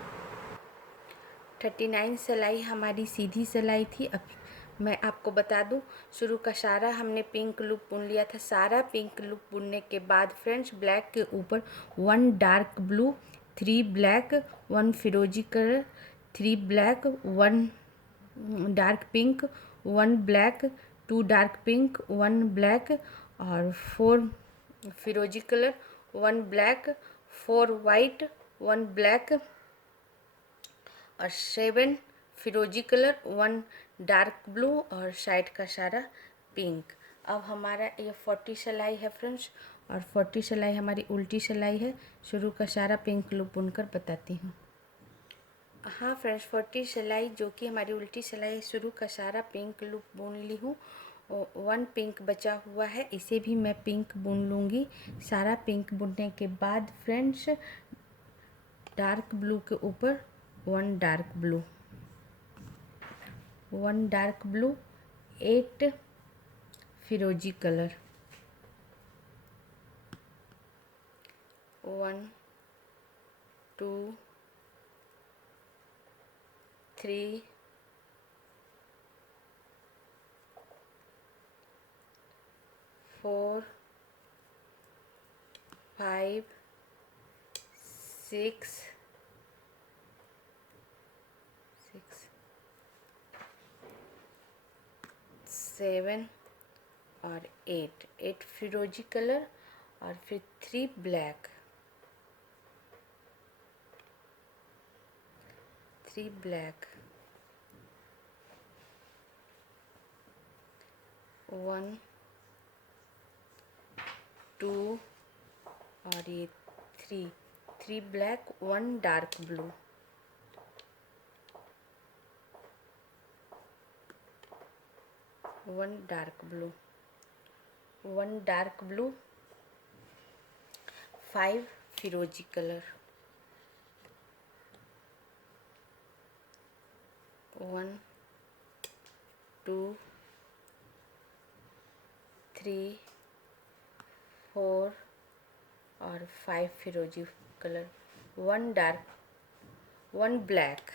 39 सिलाई हमारी सीधी सिलाई थी। अब मैं आपको बता दूं, शुरू का सारा हमने पिंक लूप बुन लिया था। सारा पिंक लूप बुनने के बाद फ्रेंड्स ब्लैक के ऊपर 1 डार्क ब्लू, 3 ब्लैक, 1 फिरोजी colour, 3 black, 1 dark pink, 1 black, 2 dark pink, 1 black और 4 फिरोजी कलर, 1 ब्लैक, 4 वाइट, 1 ब्लैक और 7 फिरोजी कलर, 1 डार्क ब्लू और साइड का सारा पिंक। अब हमारा ये 40 सिलाई है फ्रेंड्स और 40 सिलाई हमारी उल्टी सिलाई है। शुरू का सारा पिंक लूप बुनकर बताती हूँ। हाँ फ्रेंड्स 40 सिलाई जो कि हमारी उल्टी सिलाई, शुरू का सारा पिंक लूप बुन ली हूँ। 1 पिंक बचा हुआ है, इसे भी मैं पिंक बुन लूँगी। सारा पिंक बुनने के बाद फ्रेंड्स डार्क ब्लू के ऊपर 1 डार्क ब्लू, 1 डार्क ब्लू, 8 फिरोजी कलर, 1 2 3 4 5 6 7 और 8 फिरोजी कलर और फिर 3 ब्लैक, 3 ब्लैक, 1 2 और ये 3 black, 1 dark blue, 1 dark blue, 1 dark blue, 5 फिरोजी कलर, 1 2 3 4 और 5 फिरोजी कलर, 1 डार्क, 1 ब्लैक,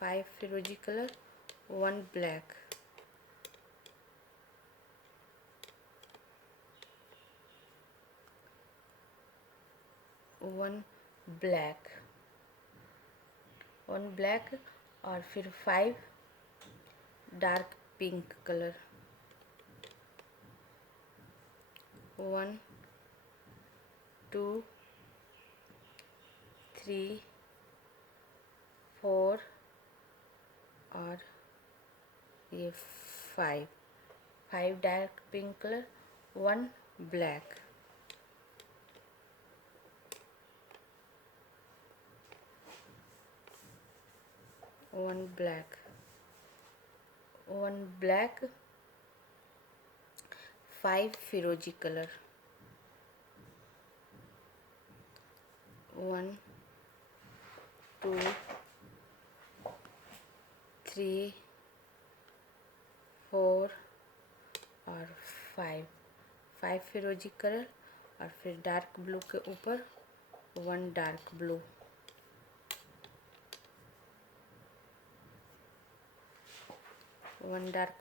5 फिरोजी कलर, 1 ब्लैक, 1 ब्लैक, 1 ब्लैक और फिर 5 डार्क पिंक कलर, 1 2 3 4 और ये 5 dark pink colour, 1 black, one black, 5 फिरोजी कलर, 1 2 3 4 और 5 फिरोजी कलर, और फिर डार्क ब्लू के ऊपर 1 डार्क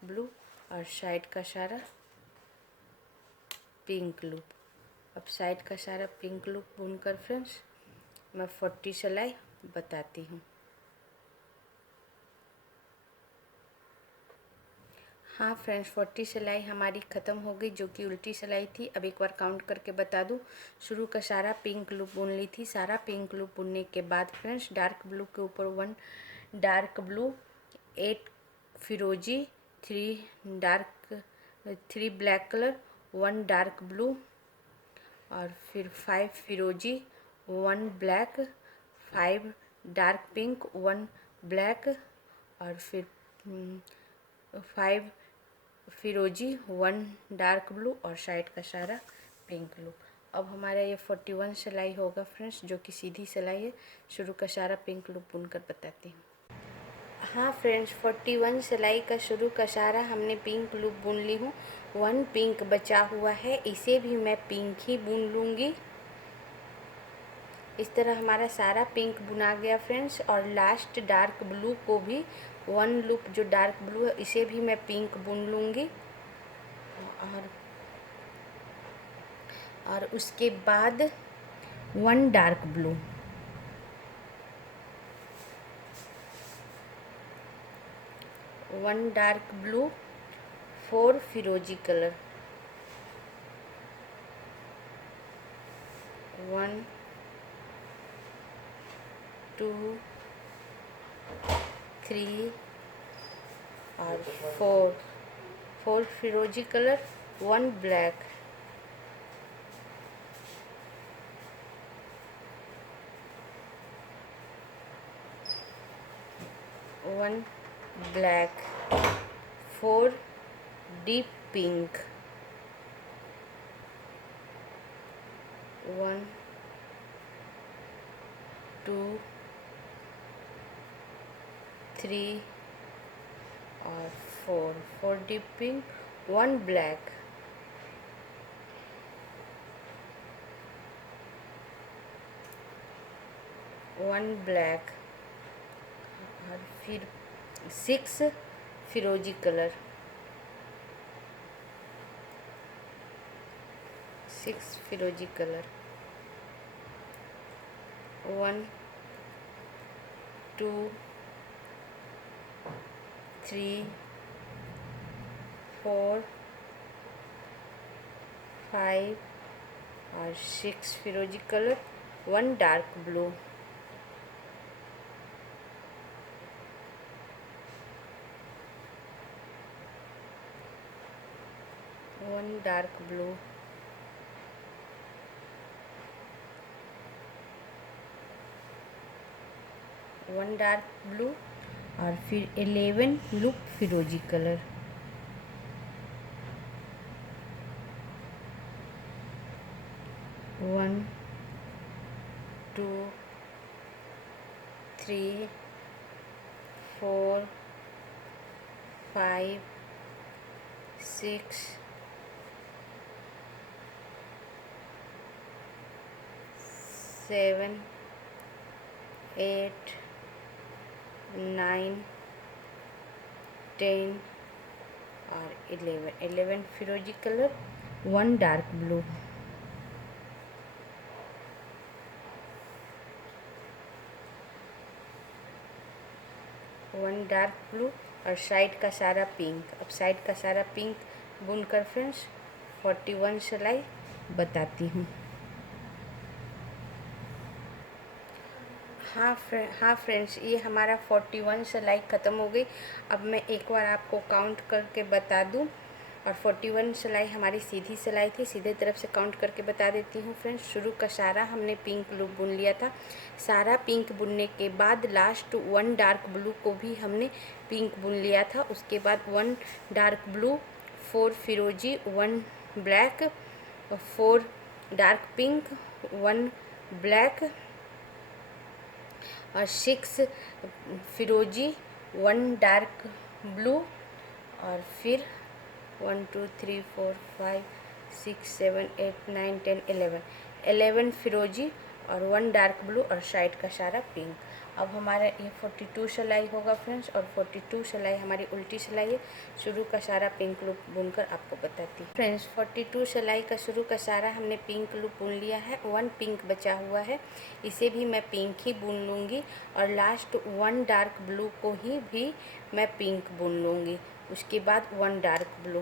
ब्लू, और साइड का सारा पिंक लूप। अब साइड का सारा पिंक लूप बुनकर फ्रेंड्स मैं 40 सिलाई बताती हूँ। हाँ फ्रेंड्स, 40 सिलाई हमारी ख़त्म हो गई, जो कि उल्टी सिलाई थी। अब एक बार काउंट करके बता दूँ। शुरू का सारा पिंक लूप बुन ली थी। सारा पिंक लूप बुनने के बाद फ्रेंड्स डार्क ब्लू के ऊपर 1 डार्क ब्लू, 8 फिरोजी, 3 ब्लैक कलर, 1 डार्क ब्लू, और फिर 5 फिरोजी, 1 ब्लैक, 5 डार्क पिंक, 1 ब्लैक, और फिर 5 फिरोजी, 1 डार्क ब्लू, और साइड का सारा पिंक लूप। अब हमारा ये 41 सिलाई होगा फ्रेंड्स, जो कि सीधी सिलाई है। शुरू का सारा पिंक लूप बुनकर बताती हूँ। हाँ फ्रेंड्स, 41 सिलाई का शुरू का सारा हमने पिंक लूप बुन ली हूँ। 1 पिंक बचा हुआ है, इसे भी मैं पिंक ही बुन लूँगी। इस तरह हमारा सारा पिंक बुना गया फ्रेंड्स। और लास्ट डार्क ब्लू को भी 1 लूप जो डार्क ब्लू है इसे भी मैं पिंक बुन लूँगी। और उसके बाद 1 डार्क ब्लू, 1 डार्क ब्लू, 4 फिरोजी कलर, 1 2 3 और 4 फिरोजी colour, 1 black, 1 black, 4 deep pink, 1 2 3 और 4 डीप पिंक, 1 ब्लैक, 1 ब्लैक, और फिर 6 फिरोजी कलर, 6 फिरोजी कलर, 1 2 3 4 5 और 6 फिरोजी colour, 1 dark blue, 1 dark blue, 1 dark blue, और फिर 11 लूप फिरोजी कलर, 1 2 3 4 5 6 7 8 9 10 और 11 फिरोजी colour, 1 dark blue, 1 dark blue, और साइड का सारा पिंक। अब साइड का सारा पिंक बुनकर फ्रेंड्स 41 सिलाई बताती हूँ। हाँ फ्रेंड्स, ये हमारा 41 सिलाई ख़त्म हो गई। अब मैं एक बार आपको काउंट करके बता दूं। और 41 सिलाई हमारी सीधी सिलाई थी, सीधे तरफ से काउंट करके बता देती हूँ फ्रेंड्स। शुरू का सारा हमने पिंक ब्लू बुन लिया था। सारा पिंक बुनने के बाद लास्ट 1 डार्क ब्लू को भी हमने पिंक बुन लिया था। उसके बाद 1 डार्क ब्लू, 4 फिरोजी, 1 ब्लैक, 4 डार्क पिंक, 1 ब्लैक और 6 फिरोजी, 1 डार्क ब्लू और फिर 1 2 3 4 5 6 7 8 9 10 11 फिरोजी और 1 डार्क ब्लू और साइड का सारा पिंक। अब हमारा ये 42 सिलाई होगा फ्रेंड्स। और 42 सिलाई हमारी उल्टी सिलाई है। शुरू का सारा पिंक लूप बुनकर आपको बताती हूँ फ्रेंड्स। 42 सिलाई का शुरू का सारा हमने पिंक लूप बुन लिया है। 1 पिंक बचा हुआ है, इसे भी मैं पिंक ही बुन लूँगी। और लास्ट 1 डार्क ब्लू को ही भी मैं पिंक बुन लूँगी। उसके बाद 1 डार्क ब्लू,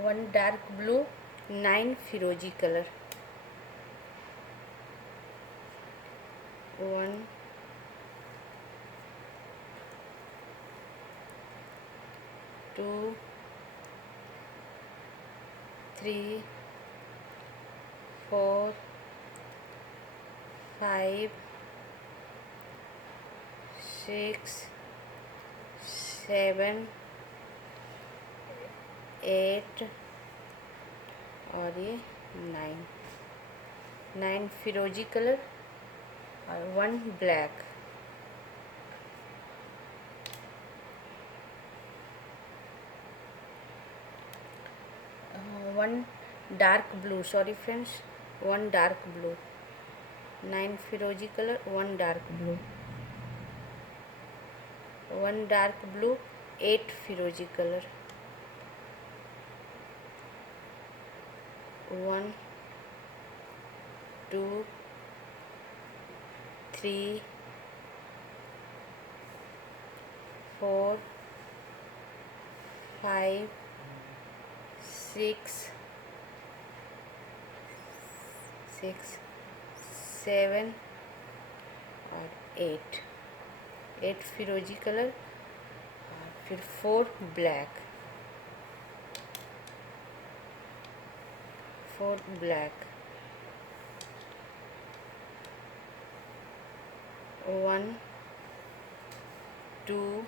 1 डार्क ब्लू, 9 फिरोजी कलर, 1 2 3 4 5 6 7 8 और ये 9 फिरोजी कलर और 1 black, 1 dark blue, sorry friends, 1 dark blue, 9 फिरोजी colour, 1 dark blue, 1 dark blue, 8 फिरोजी कलर, 1 2 3 4 5 6 7 और 8 फिरोजी कलर और फिर 4 ब्लैक, 1 2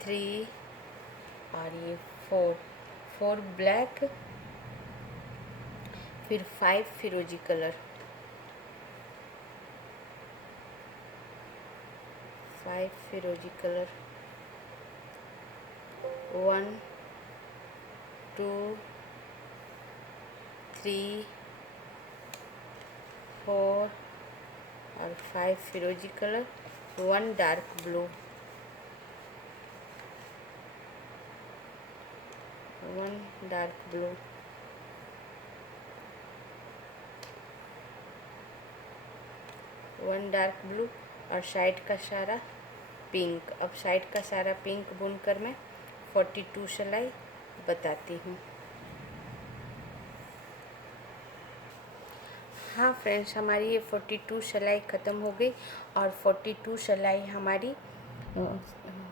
3 और ये 4 ब्लैक, फिर 5 फिरोजी कलर, 5 फिरोजी कलर, 1 2 3 4 और 5 फिरोजी colour, 1 dark blue, 1 dark blue, 1 dark blue और साइड का सारा पिंक। अब साइड का सारा पिंक बुनकर मैं 42 सिलाई बताती हूँ। हाँ फ्रेंड्स, हमारी ये 42 सिलाई ख़त्म हो गई। और 42 सिलाई हमारी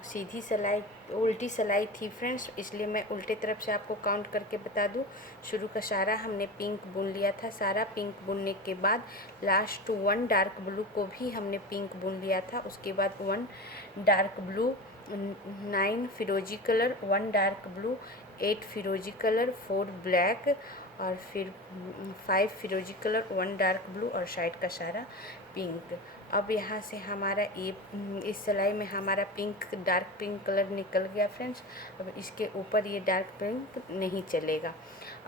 सीधी सिलाई, उल्टी सिलाई थी फ्रेंड्स, इसलिए मैं उल्टे तरफ से आपको काउंट करके बता दूं। शुरू का सारा हमने पिंक बुन लिया था। सारा पिंक बुनने के बाद लास्ट 1 डार्क ब्लू को भी हमने पिंक बुन लिया था। उसके बाद 1 डार्क ब्लू, 9 फिरोजी कलर, 1 डार्क ब्लू, 8 फिरोजी कलर, 4 ब्लैक और फिर 5 फिरोजी कलर, 1 डार्क ब्लू और साइड का सारा पिंक। अब यहाँ से हमारा ये इस सिलाई में हमारा पिंक, डार्क पिंक कलर निकल गया फ्रेंड्स। अब इसके ऊपर ये डार्क पिंक नहीं चलेगा।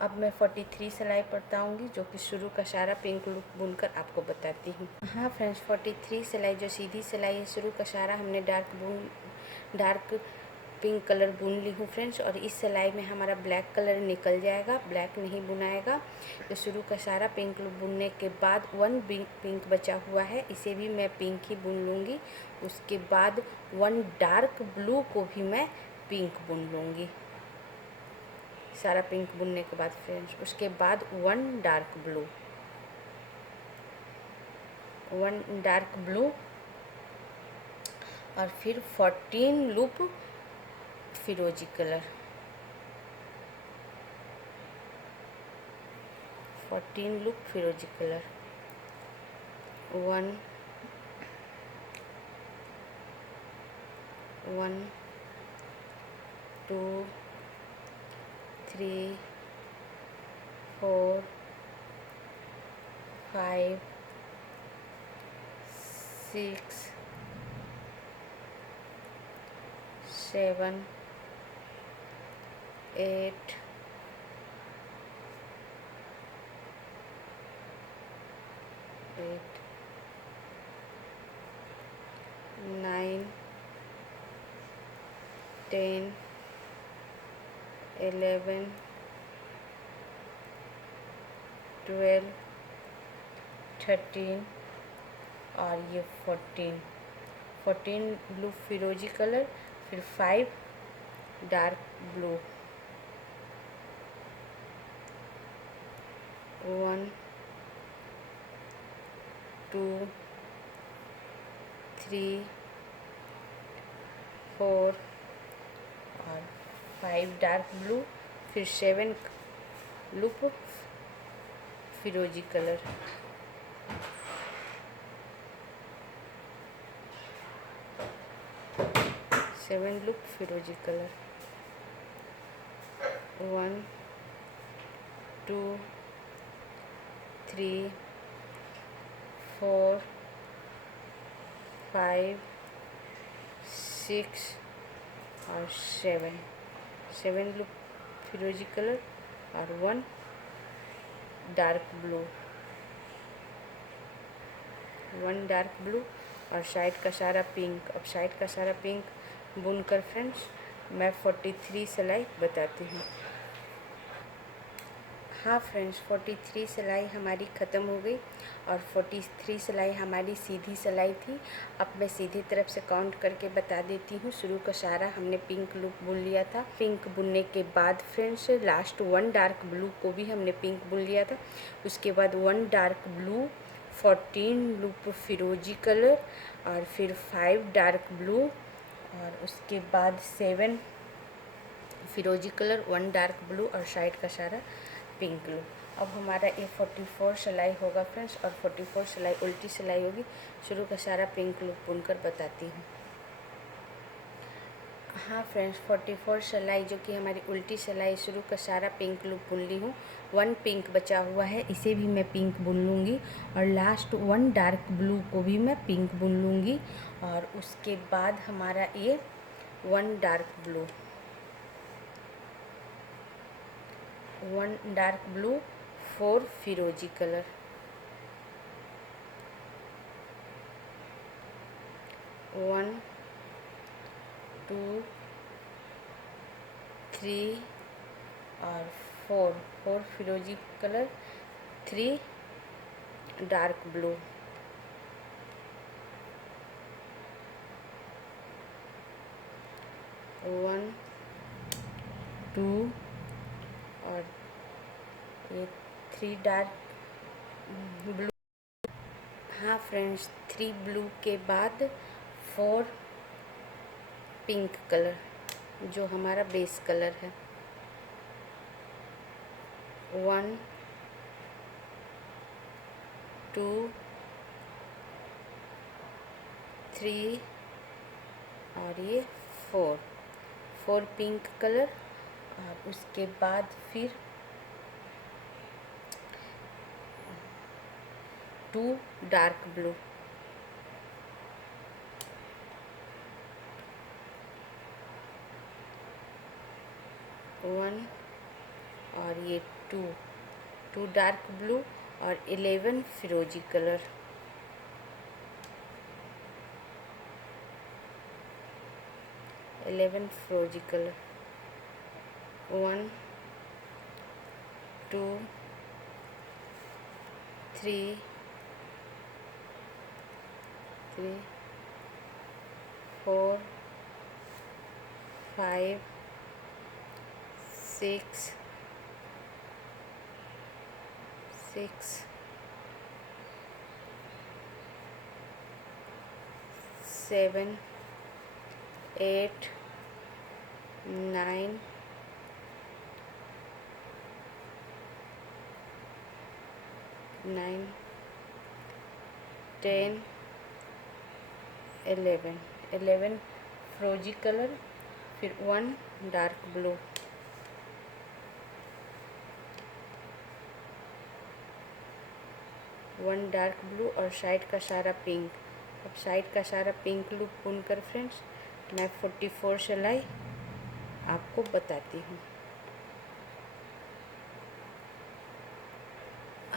अब मैं 43 सिलाई बताऊँगी, जो कि शुरू का सारा पिंक लुक बुनकर आपको बताती हूँ। हाँ फ्रेंड्स, 43 सिलाई जो सीधी सिलाई है, शुरू का सारा हमने डार्क पिंक कलर बुन ली हूँ फ्रेंड्स। और इस सिलाई में हमारा ब्लैक कलर निकल जाएगा, ब्लैक नहीं बुनाएगा। तो शुरू का सारा पिंक बुनने के बाद 1 पिंक बचा हुआ है, इसे भी मैं पिंक ही बुन लूँगी। उसके बाद 1 डार्क ब्लू को भी मैं पिंक बुन लूँगी, सारा पिंक बुनने के बाद फ्रेंड्स। उसके बाद 1 डार्क ब्लू, 1 डार्क ब्लू और फिर 14 लूप फिरोजी कलर, 14 लूप फिरोजी कलर, 1 1 2 3 4 5 6 7 8 9 10 11 12 13 और ये 14 ब्लू फिरोजी कलर, फिर 5 डार्क ब्लू, 1 2 3 4 और 5 डार्क ब्लू, फिर 7 लूप फिरोजी कलर, 7 लूप फिरोजी कलर, 1 2 3 4 5 6 और 7 लूप फिरोजी कलर और 1 डार्क ब्लू, 1 डार्क ब्लू और साइड का सारा पिंक। अब साइड का सारा पिंक बुनकर फ्रेंड्स मैं 43 सिलाई बताती हूँ। हाँ फ्रेंड्स, 43 सिलाई हमारी ख़त्म हो गई और 43 सिलाई हमारी सीधी सिलाई थी। अब मैं सीधी तरफ से काउंट करके बता देती हूँ। शुरू का सारा हमने पिंक लूप बुन लिया था। पिंक बुनने के बाद फ्रेंड्स लास्ट 1 डार्क ब्लू को भी हमने पिंक बुन लिया था। उसके बाद 1 डार्क ब्लू, 14 लूप फिरोजी कलर और फिर 5 डार्क ब्लू और उसके बाद 7 फिरोजी कलर, 1 डार्क ब्लू और साइड का सारा पिंक लूप। अब हमारा ये 44 सिलाई होगा फ्रेंड्स और 44 सिलाई उल्टी सिलाई होगी। शुरू का सारा पिंक लूप बुनकर बताती हूँ। हाँ फ्रेंड्स, 44 सिलाई जो कि हमारी उल्टी सिलाई, शुरू का सारा पिंक लूप बुन ली हूँ। 1 पिंक बचा हुआ है, इसे भी मैं पिंक बुन लूँगी और लास्ट 1 डार्क ब्लू को भी मैं पिंक बुन लूँगी और उसके बाद हमारा ये 1 डार्क ब्लू, 1 डार्क ब्लू, 4 फिरोजी कलर, 1 2 3 और 4 फिरोजी कलर, 3 डार्क ब्लू, 1 2 और ये 3 डार्क ब्लू। हाँ फ्रेंड्स, 3 ब्लू के बाद 4 पिंक कलर जो हमारा बेस कलर है, 1 2 3 और ये 4 पिंक कलर और उसके बाद फिर 2 डार्क ब्लू, 1 और ये 2 डार्क ब्लू और 11 फिरोजी कलर, 11 फिरोजी कलर, 1 2 3 4 5 6 6 7 8 9 9 10 11 11 फ्रोजी कलर, फिर 1 डार्क ब्लू, 1 डार्क ब्लू और साइड का सारा पिंक। अब साइड का सारा पिंक लूप बुनकर फ्रेंड्स मैं 44 सिलाई आपको बताती हूँ।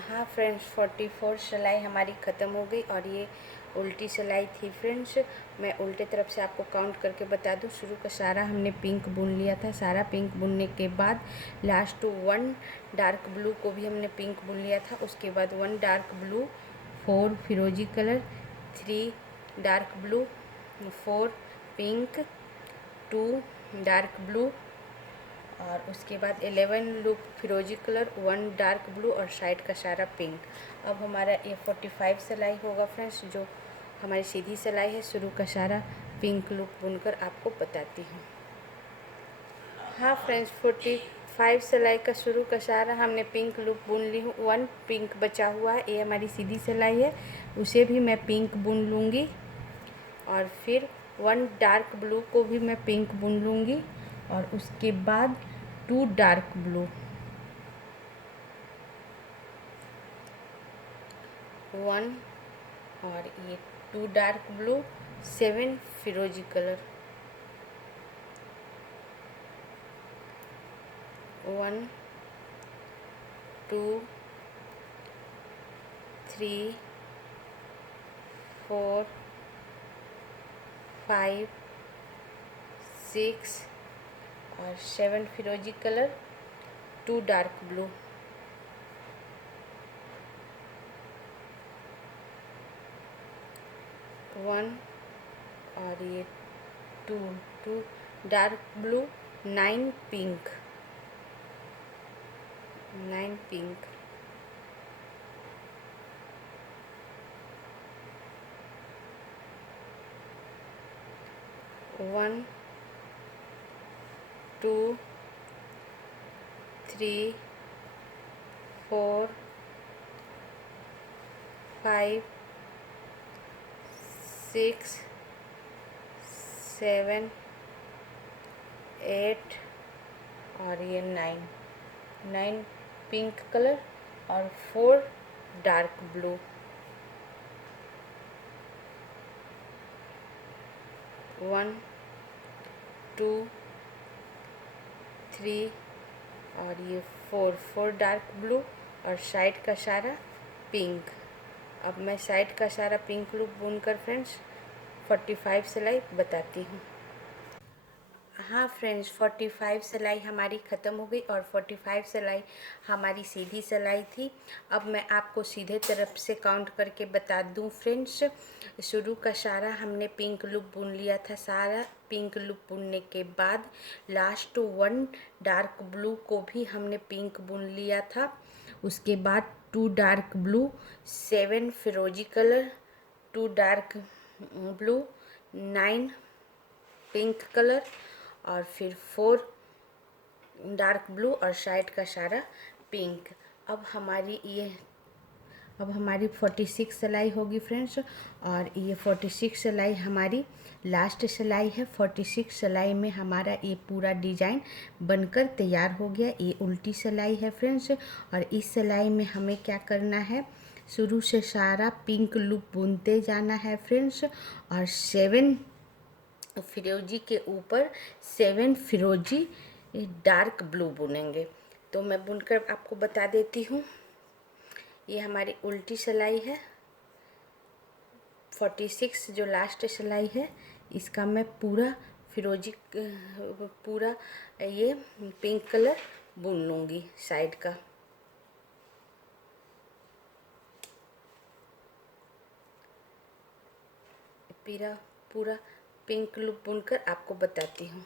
हाँ फ्रेंड्स, 44 सिलाई हमारी ख़त्म हो गई और ये उल्टी सिलाई थी फ्रेंड्स। मैं उल्टे तरफ से आपको काउंट करके बता दूँ। शुरू का सारा हमने पिंक बुन लिया था। सारा पिंक बुनने के बाद लास्ट 1 डार्क ब्लू को भी हमने पिंक बुन लिया था। उसके बाद 1 डार्क ब्लू, 4 फिरोजी colour, 3 dark blue, 4 pink, 2 dark blue और उसके बाद 11 लूप फिरोजी कलर, 1 डार्क ब्लू और साइड का सारा पिंक। अब हमारा ये 45 सिलाई होगा फ्रेंड्स, जो हमारी सीधी सिलाई है। शुरू का सारा पिंक लूप बुनकर आपको बताती हूँ। हाँ फ्रेंड्स, 45 सिलाई का शुरू का सारा हमने पिंक लूप बुन ली हूँ। 1 पिंक बचा हुआ है, ये हमारी सीधी सिलाई है, उसे भी मैं पिंक बुन लूँगी और फिर 1 डार्क ब्लू को भी मैं पिंक बुन लूँगी और उसके बाद 2 डार्क ब्लू, 1 और ये 2 डार्क ब्लू, 7 फिरोजी कलर, 1 2 3 4 5 6 और 7 फिरोजी कलर, 2 डार्क ब्लू, 1 और ये 2 डार्क ब्लू, 9 पिंक, 9 पिंक, 1 2 3 4 5 6 7 8 और ये 9 पिंक कलर और 4 डार्क ब्लू, 1 2 3 और ये 4 डार्क ब्लू और साइड का सारा पिंक। अब मैं साइड का सारा पिंक लूप बुनकर फ्रेंड्स 45 सिलाई बताती हूँ। हाँ फ्रेंड्स, 45 सिलाई हमारी ख़त्म हो गई और 45 सिलाई हमारी सीधी सिलाई थी। अब मैं आपको सीधे तरफ से काउंट करके बता दूँ फ्रेंड्स। शुरू का सारा हमने पिंक लूप बुन लिया था। सारा पिंक लूप बुनने के बाद लास्ट 1 डार्क ब्लू को भी हमने पिंक बुन लिया था। उसके बाद 2 डार्क ब्लू, 7 फिरोजी colour, 2 dark blue, 9 pink colour और फिर 4 डार्क ब्लू और साइड का सारा पिंक। अब हमारी 46 सिलाई होगी फ्रेंड्स और ये 46 सिलाई हमारी लास्ट सिलाई है। 46 सिलाई में हमारा ये पूरा डिज़ाइन बनकर तैयार हो गया। ये उल्टी सिलाई है फ्रेंड्स और इस सिलाई में हमें क्या करना है, शुरू से सारा पिंक लूप बुनते जाना है फ्रेंड्स और 7 फिरोजी के ऊपर 7 फिरोजी डार्क ब्लू बुनेंगे। तो मैं बुनकर आपको बता देती हूँ। ये हमारी उल्टी सिलाई है। 46 जो लास्ट सिलाई है, इसका मैं पूरा फिरोजी पूरा ये पिंक कलर बुन लूँगी साइड का। पूरा पिंक लूप बुनकर आपको बताती हूँ।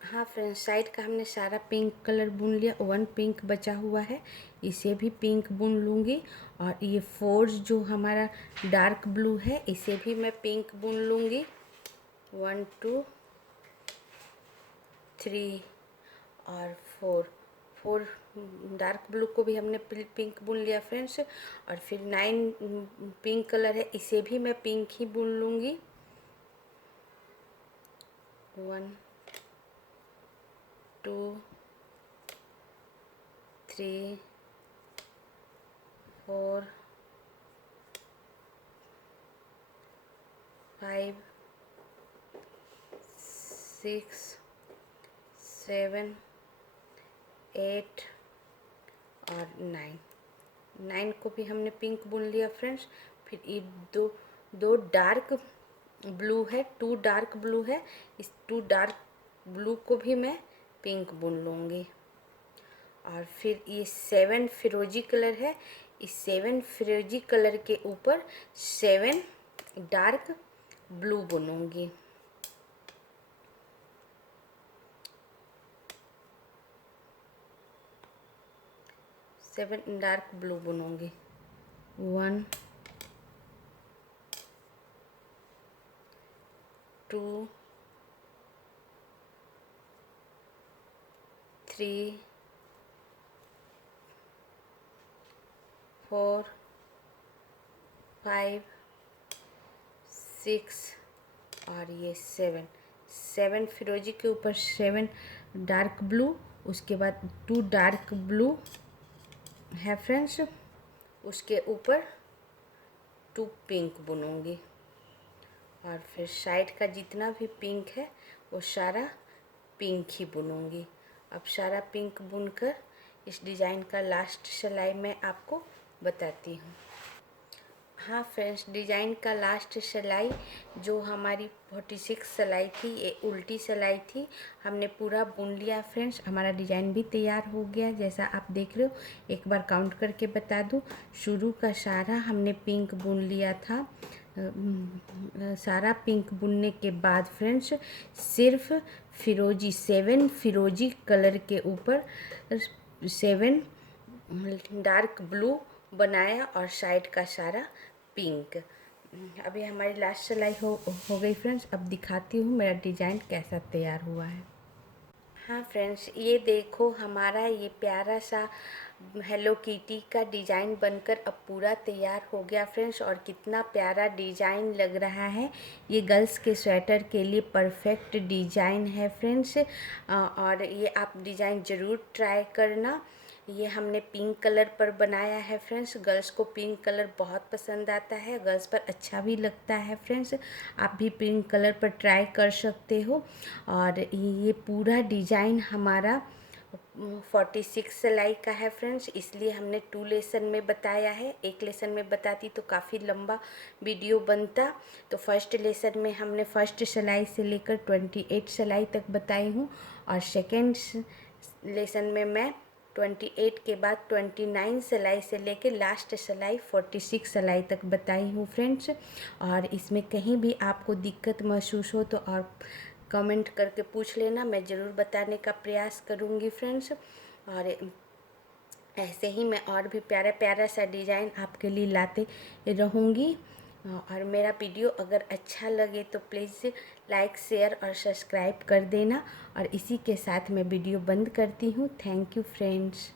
हाँ फ्रेंड्स, साइड का हमने सारा पिंक कलर बुन लिया। 1 पिंक बचा हुआ है, इसे भी पिंक बुन लूँगी। और ये 4 जो हमारा डार्क ब्लू है, इसे भी मैं पिंक बुन लूँगी। 1 2 3 और 4 डार्क ब्लू को भी हमने पिंक बुन लिया फ्रेंड्स। और फिर 9 पिंक कलर है, इसे भी मैं पिंक ही बुन लूँगी। 1 2 3 4 5 6 7 8 और 9 को भी हमने पिंक बुन लिया फ्रेंड्स। फिर ये दो डार्क ब्लू है, 2 डार्क ब्लू है, इस 2 डार्क ब्लू को भी मैं पिंक बुन लूँगी। और फिर ये 7 फिरोजी कलर है, इस 7 फिरोजी कलर के ऊपर 7 डार्क ब्लू बुनूंगी। सेवन डार्क ब्लू बुनूंगी। 1 2 3 4 5 6 और ये 7 फिरोजी के ऊपर 7 डार्क ब्लू, उसके बाद 2 डार्क ब्लू है फ्रेंड्स, उसके ऊपर 2 पिंक बुनूंगी। और फिर साइड का जितना भी पिंक है वो सारा पिंक ही बुनूंगी। अब सारा पिंक बुनकर इस डिज़ाइन का लास्ट सिलाई मैं आपको बताती हूँ। हाँ फ्रेंड्स, डिज़ाइन का लास्ट सिलाई जो हमारी 46 सिलाई थी, ये उल्टी सिलाई थी, हमने पूरा बुन लिया फ्रेंड्स। हमारा डिज़ाइन भी तैयार हो गया जैसा आप देख रहे हो। एक बार काउंट करके बता दूँ, शुरू का सारा हमने पिंक बुन लिया था। सारा पिंक बुनने के बाद फ्रेंड्स सिर्फ फिरोजी 7 फिरोजी कलर के ऊपर 7 डार्क ब्लू बनाया और साइड का सारा पिंक। अभी हमारी लास्ट सिलाई हो गई फ्रेंड्स। अब दिखाती हूँ मेरा डिज़ाइन कैसा तैयार हुआ है। हाँ फ्रेंड्स, ये देखो हमारा ये प्यारा सा हेलो किटी का डिज़ाइन बनकर अब पूरा तैयार हो गया फ्रेंड्स। और कितना प्यारा डिज़ाइन लग रहा है। ये गर्ल्स के स्वेटर के लिए परफेक्ट डिज़ाइन है फ्रेंड्स। और ये आप डिज़ाइन ज़रूर ट्राई करना। ये हमने पिंक कलर पर बनाया है फ्रेंड्स। गर्ल्स को पिंक कलर बहुत पसंद आता है, गर्ल्स पर अच्छा भी लगता है फ्रेंड्स। आप भी पिंक कलर पर ट्राई कर सकते हो। और ये पूरा डिज़ाइन हमारा 46 सिलाई का है फ्रेंड्स, इसलिए हमने 2 लेसन में बताया है। एक लेसन में बताती तो काफ़ी लंबा वीडियो बनता। तो फर्स्ट लेसन में हमने फर्स्ट सिलाई से लेकर 28 सिलाई तक बताई हूँ। और सेकेंड लेसन में मैं 28 के बाद 29 सिलाई से लेकर लास्ट सिलाई 46 सिलाई तक बताई हूँ फ्रेंड्स। और इसमें कहीं भी आपको दिक्कत महसूस हो तो और कमेंट करके पूछ लेना, मैं ज़रूर बताने का प्रयास करूँगी फ्रेंड्स। और ऐसे ही मैं और भी प्यारा प्यारा सा डिज़ाइन आपके लिए लाते रहूँगी। और मेरा वीडियो अगर अच्छा लगे तो प्लीज़ लाइक शेयर और सब्सक्राइब कर देना। और इसी के साथ मैं वीडियो बंद करती हूँ। Thank you friends.